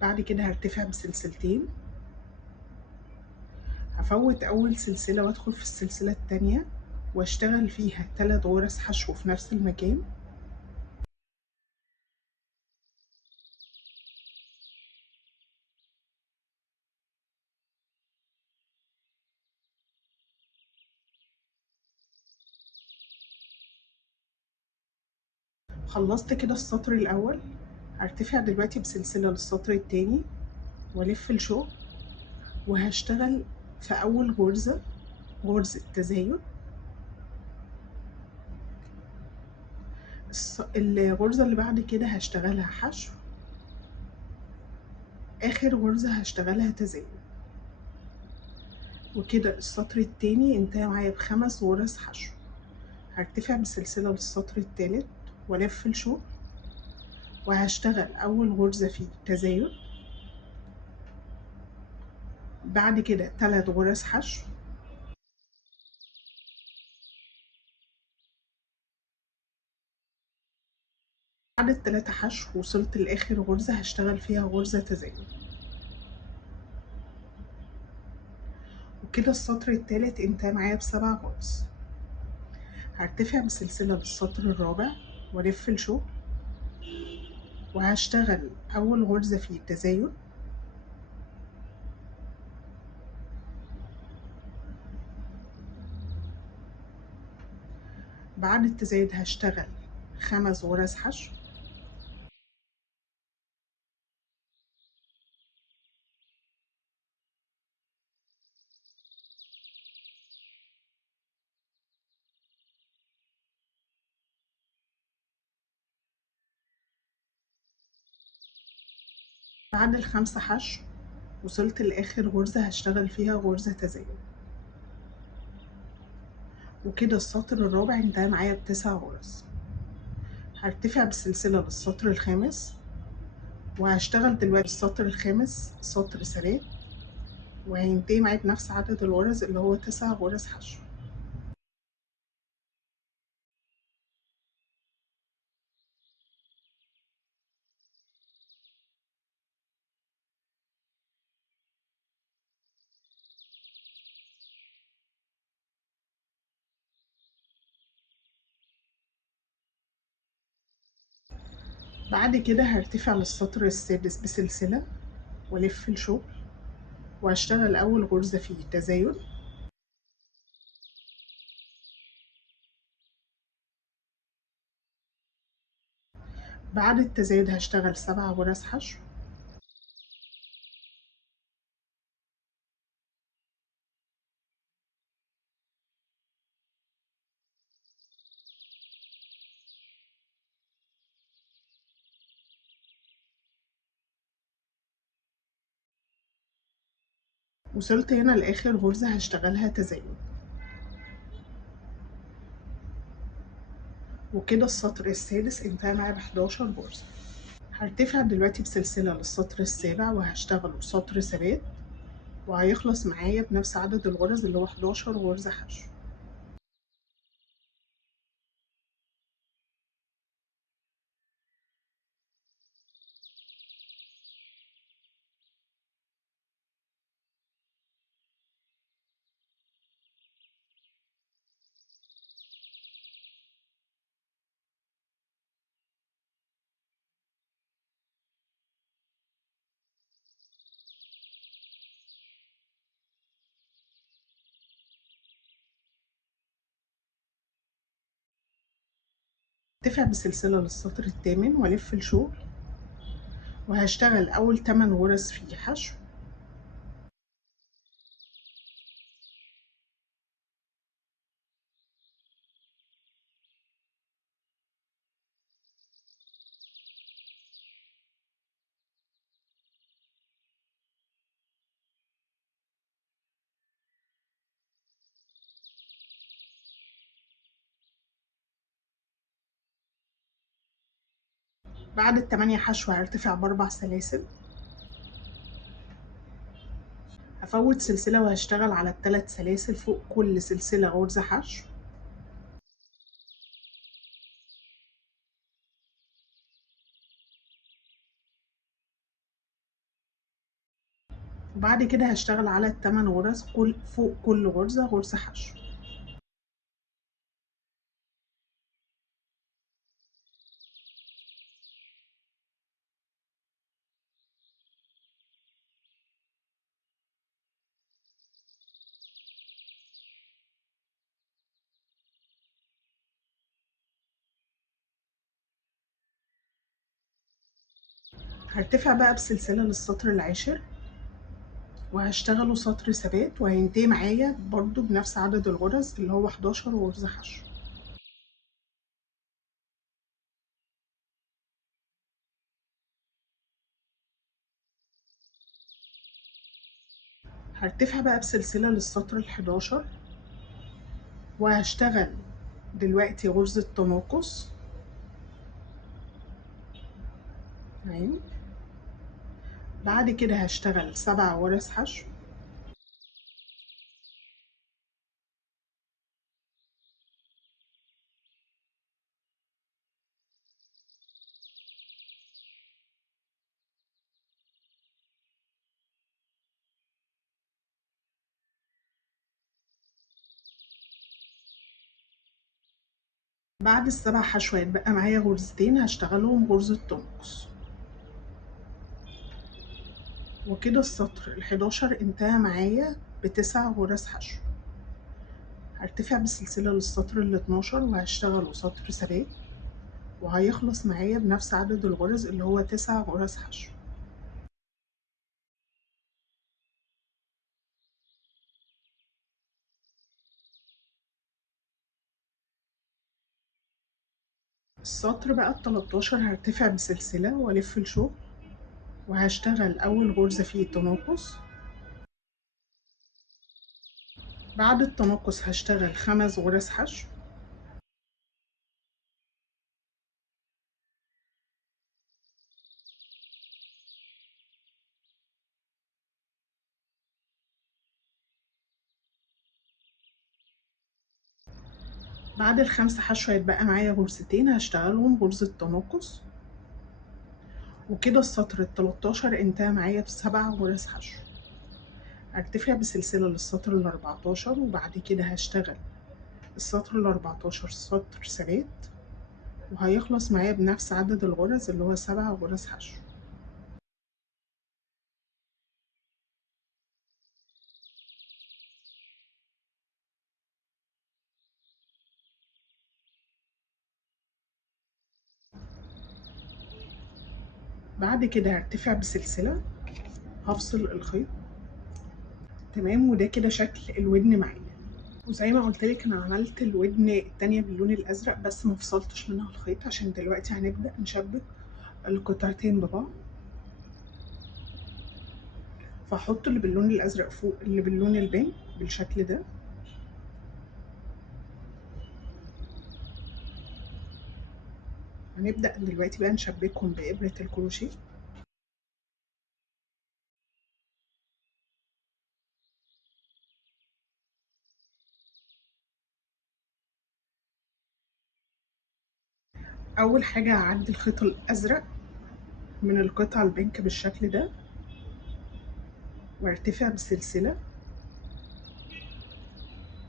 بعد كده هرتفع بسلسلتين، هفوت اول سلسله وادخل في السلسله التانية واشتغل فيها 3 غرز حشو في نفس المكان. خلصت كده السطر الاول، هرتفع دلوقتي بسلسله للسطر التاني والف الشوك وهشتغل في اول غرزه غرزه تزايد. الغرزة اللي بعد كده هشتغلها حشو اخر غرزة هشتغلها تزايد. وكده السطر التاني انتهى معايا ب5 غرز حشو. هرتفع بسلسلة للسطر التالت والف الشغل، وهشتغل اول غرزة فيه تزايد، بعد كده 3 غرز حشو، بعد ال3 حشو وصلت لاخر غرزة هشتغل فيها غرزة تزايد. وكده السطر التالت انتهى معايا ب7 غرز. هرتفع بسلسلة للسطر الرابع والف الشغل، وهشتغل اول غرزة فيه تزايد، بعد التزايد هشتغل 5 غرز حشو، بعد ال5 حشو وصلت لاخر غرزة هشتغل فيها غرزة تزايد. وكده السطر الرابع انتهى معايا ب9 غرز. هرتفع بالسلسلة للسطر الخامس، وهشتغل دلوقتي السطر الخامس سطر ثبات، وهينتهي معايا بنفس عدد الغرز اللي هو 9 غرز حشو. بعد كده هرتفع للسطر السادس بسلسلة والف الشغل، وهشتغل اول غرزة فيه تزايد، بعد التزايد هشتغل 7 غرز حشو، وصلت هنا لاخر غرزة هشتغلها تزايد. وكده السطر السادس انتهى معايا ب11 غرزة. هرتفع دلوقتي بسلسلة للسطر السابع وهشتغله سطر ثبات، وهيخلص معايا بنفس عدد الغرز اللي هو 11 غرزة حشو. هرتفع بسلسلة للسطر الثامن والف الشغل، وهشتغل اول 8 غرز فيه حشو، بعد ال8 حشو هرتفع ب4 سلاسل، هفوت سلسلة وهشتغل على ال3 سلاسل فوق كل سلسلة غرزة حشو، وبعد كده هشتغل على ال8 غرز فوق كل غرزة غرزة حشو. هرتفع بقى بسلسلة للسطر العاشر وهشتغله سطر ثبات، وهينتهي معايا برضو بنفس عدد الغرز اللي هو 11 غرزة حشو. هرتفع بقى بسلسلة للسطر ال11 وهشتغل دلوقتي غرزة تناقص. تمام. بعد كده هشتغل 7 غرز حشو. بعد ال7 حشو هيتبقى معايا غرزتين هشتغلهم غرزة تنقص، وكده السطر ال11 انتهى معايا ب9 غرز حشو. هرتفع بالسلسلة للسطر ال12 وهشتغله سطر ثبات، وهيخلص معايا بنفس عدد الغرز اللي هو 9 غرز حشو. السطر بقى ال13 هرتفع بسلسلة والف الشغل، وهشتغل اول غرزة فيه تناقص. بعد التناقص هشتغل 5 غرز حشو. بعد ال5 حشو هيتبقى معايا غرزتين هشتغلهم غرزة تناقص، وكده السطر ال13 انتهى معايا ب7 غرز حشو. هرتفع بسلسلة للسطر ال14 وبعد كده هشتغل السطر ال14 سطر ثبات، وهيخلص معايا بنفس عدد الغرز اللي هو 7 غرز حشو. بعد كده هرتفع بسلسلة، هفصل الخيط. تمام، وده كده شكل الودن معايا. وزي ما قلت لك انا عملت الودن التانية باللون الازرق بس ما فصلتش منها الخيط، عشان دلوقتي هنبدأ نشبك القطعتين ببعض. فاحط اللي باللون الازرق فوق اللي باللون البنك بالشكل ده. هنبدأ دلوقتي بقى نشبكهم بإبرة الكروشيه. اول حاجة هعدي الخيط الازرق من القطعة البنك بالشكل ده، وارتفع بسلسلة،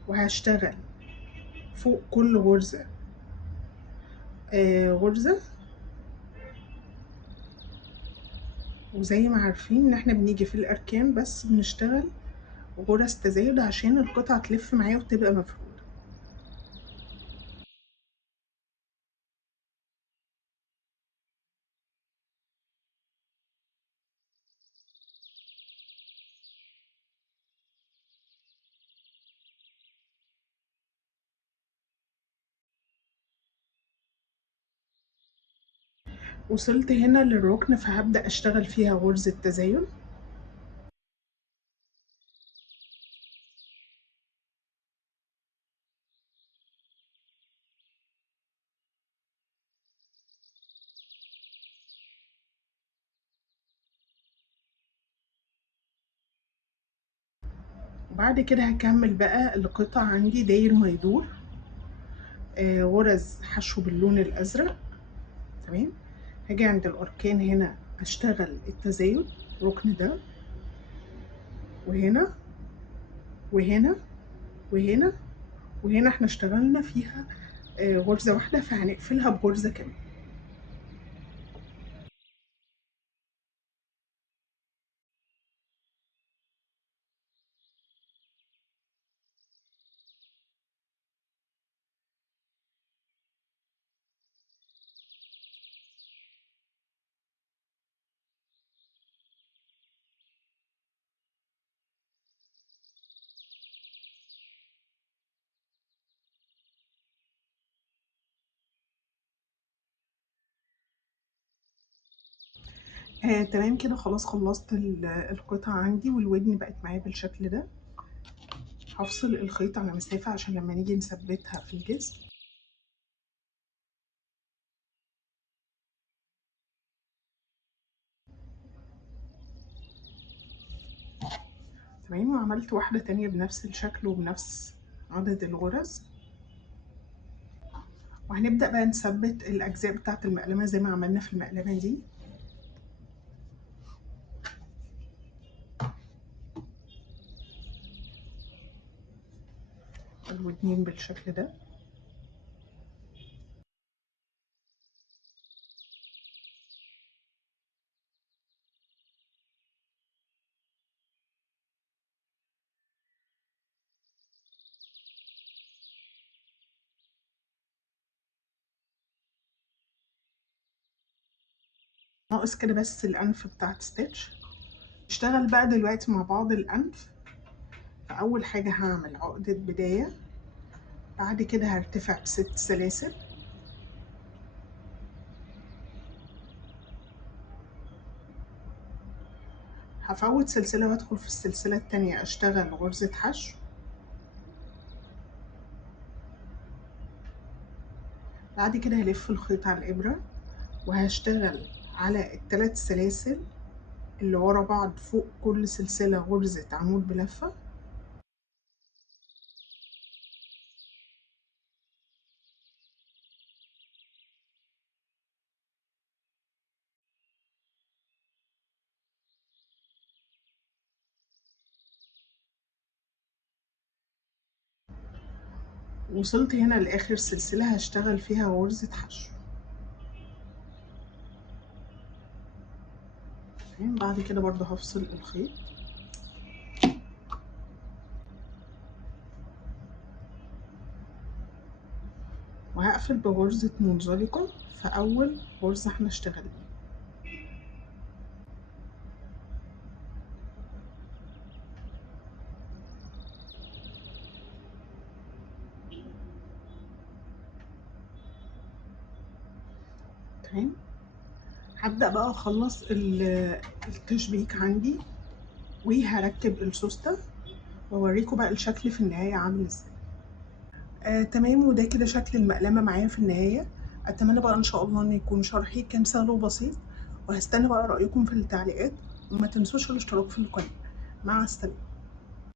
وهشتغل فوق كل غرزة غرزة. وزي ما عارفين ان احنا بنيجي في الاركان بس بنشتغل غرز تزايد عشان القطعة تلف معايا وتبقى مفرودة. وصلت هنا للركن فهبدأ اشتغل فيها غرزة تزايد. وبعد كده هكمل بقى القطع عندي داير ما يدور غرز حشو باللون الازرق. تمام. هاجي عند الاركان هنا اشتغل التزايد، الركن ده وهنا وهنا وهنا وهنا احنا اشتغلنا فيها غرزة واحدة فهنقفلها بغرزة كمان. تمام كده، خلاص خلصت القطعة عندي، والودن بقت معايا بالشكل ده. هفصل الخيط على مسافة عشان لما نيجي نثبتها في الجسم. تمام، وعملت واحدة تانية بنفس الشكل وبنفس عدد الغرز. وهنبدأ بقى نثبت الأجزاء بتاعة المقلمة زي ما عملنا في المقلمة دي. الودنين بالشكل ده. ناقص كده بس الأنف بتاعة ستيتش. نشتغل بقى دلوقتي مع بعض الأنف. فأول حاجة هعمل عقدة بداية، بعد كده هرتفع ب6 سلاسل، هفوت سلسلة وادخل في السلسلة التانية اشتغل غرزة حشو. بعد كده هلف الخيط على الإبرة وهشتغل على ال3 سلاسل اللي ورا بعض فوق كل سلسلة غرزة عمود بلفة. وصلت هنا لآخر سلسلة هشتغل فيها غرزة حشو. بعد كده برضو هفصل الخيط وهقفل بغرزة منزلقة في أول غرزة احنا اشتغلنا. تمام، هبدأ بقى أخلص التشبيك عندي وهركب السوستة وأوريكم بقى الشكل في النهاية عامل ازاي. تمام، وده كده شكل المقلمة معايا في النهاية. أتمنى بقى إن شاء الله إن يكون شرحي كان سهل وبسيط، وهستنى بقى رأيكم في التعليقات، وما تنسوش الاشتراك في القناة. مع السلامة.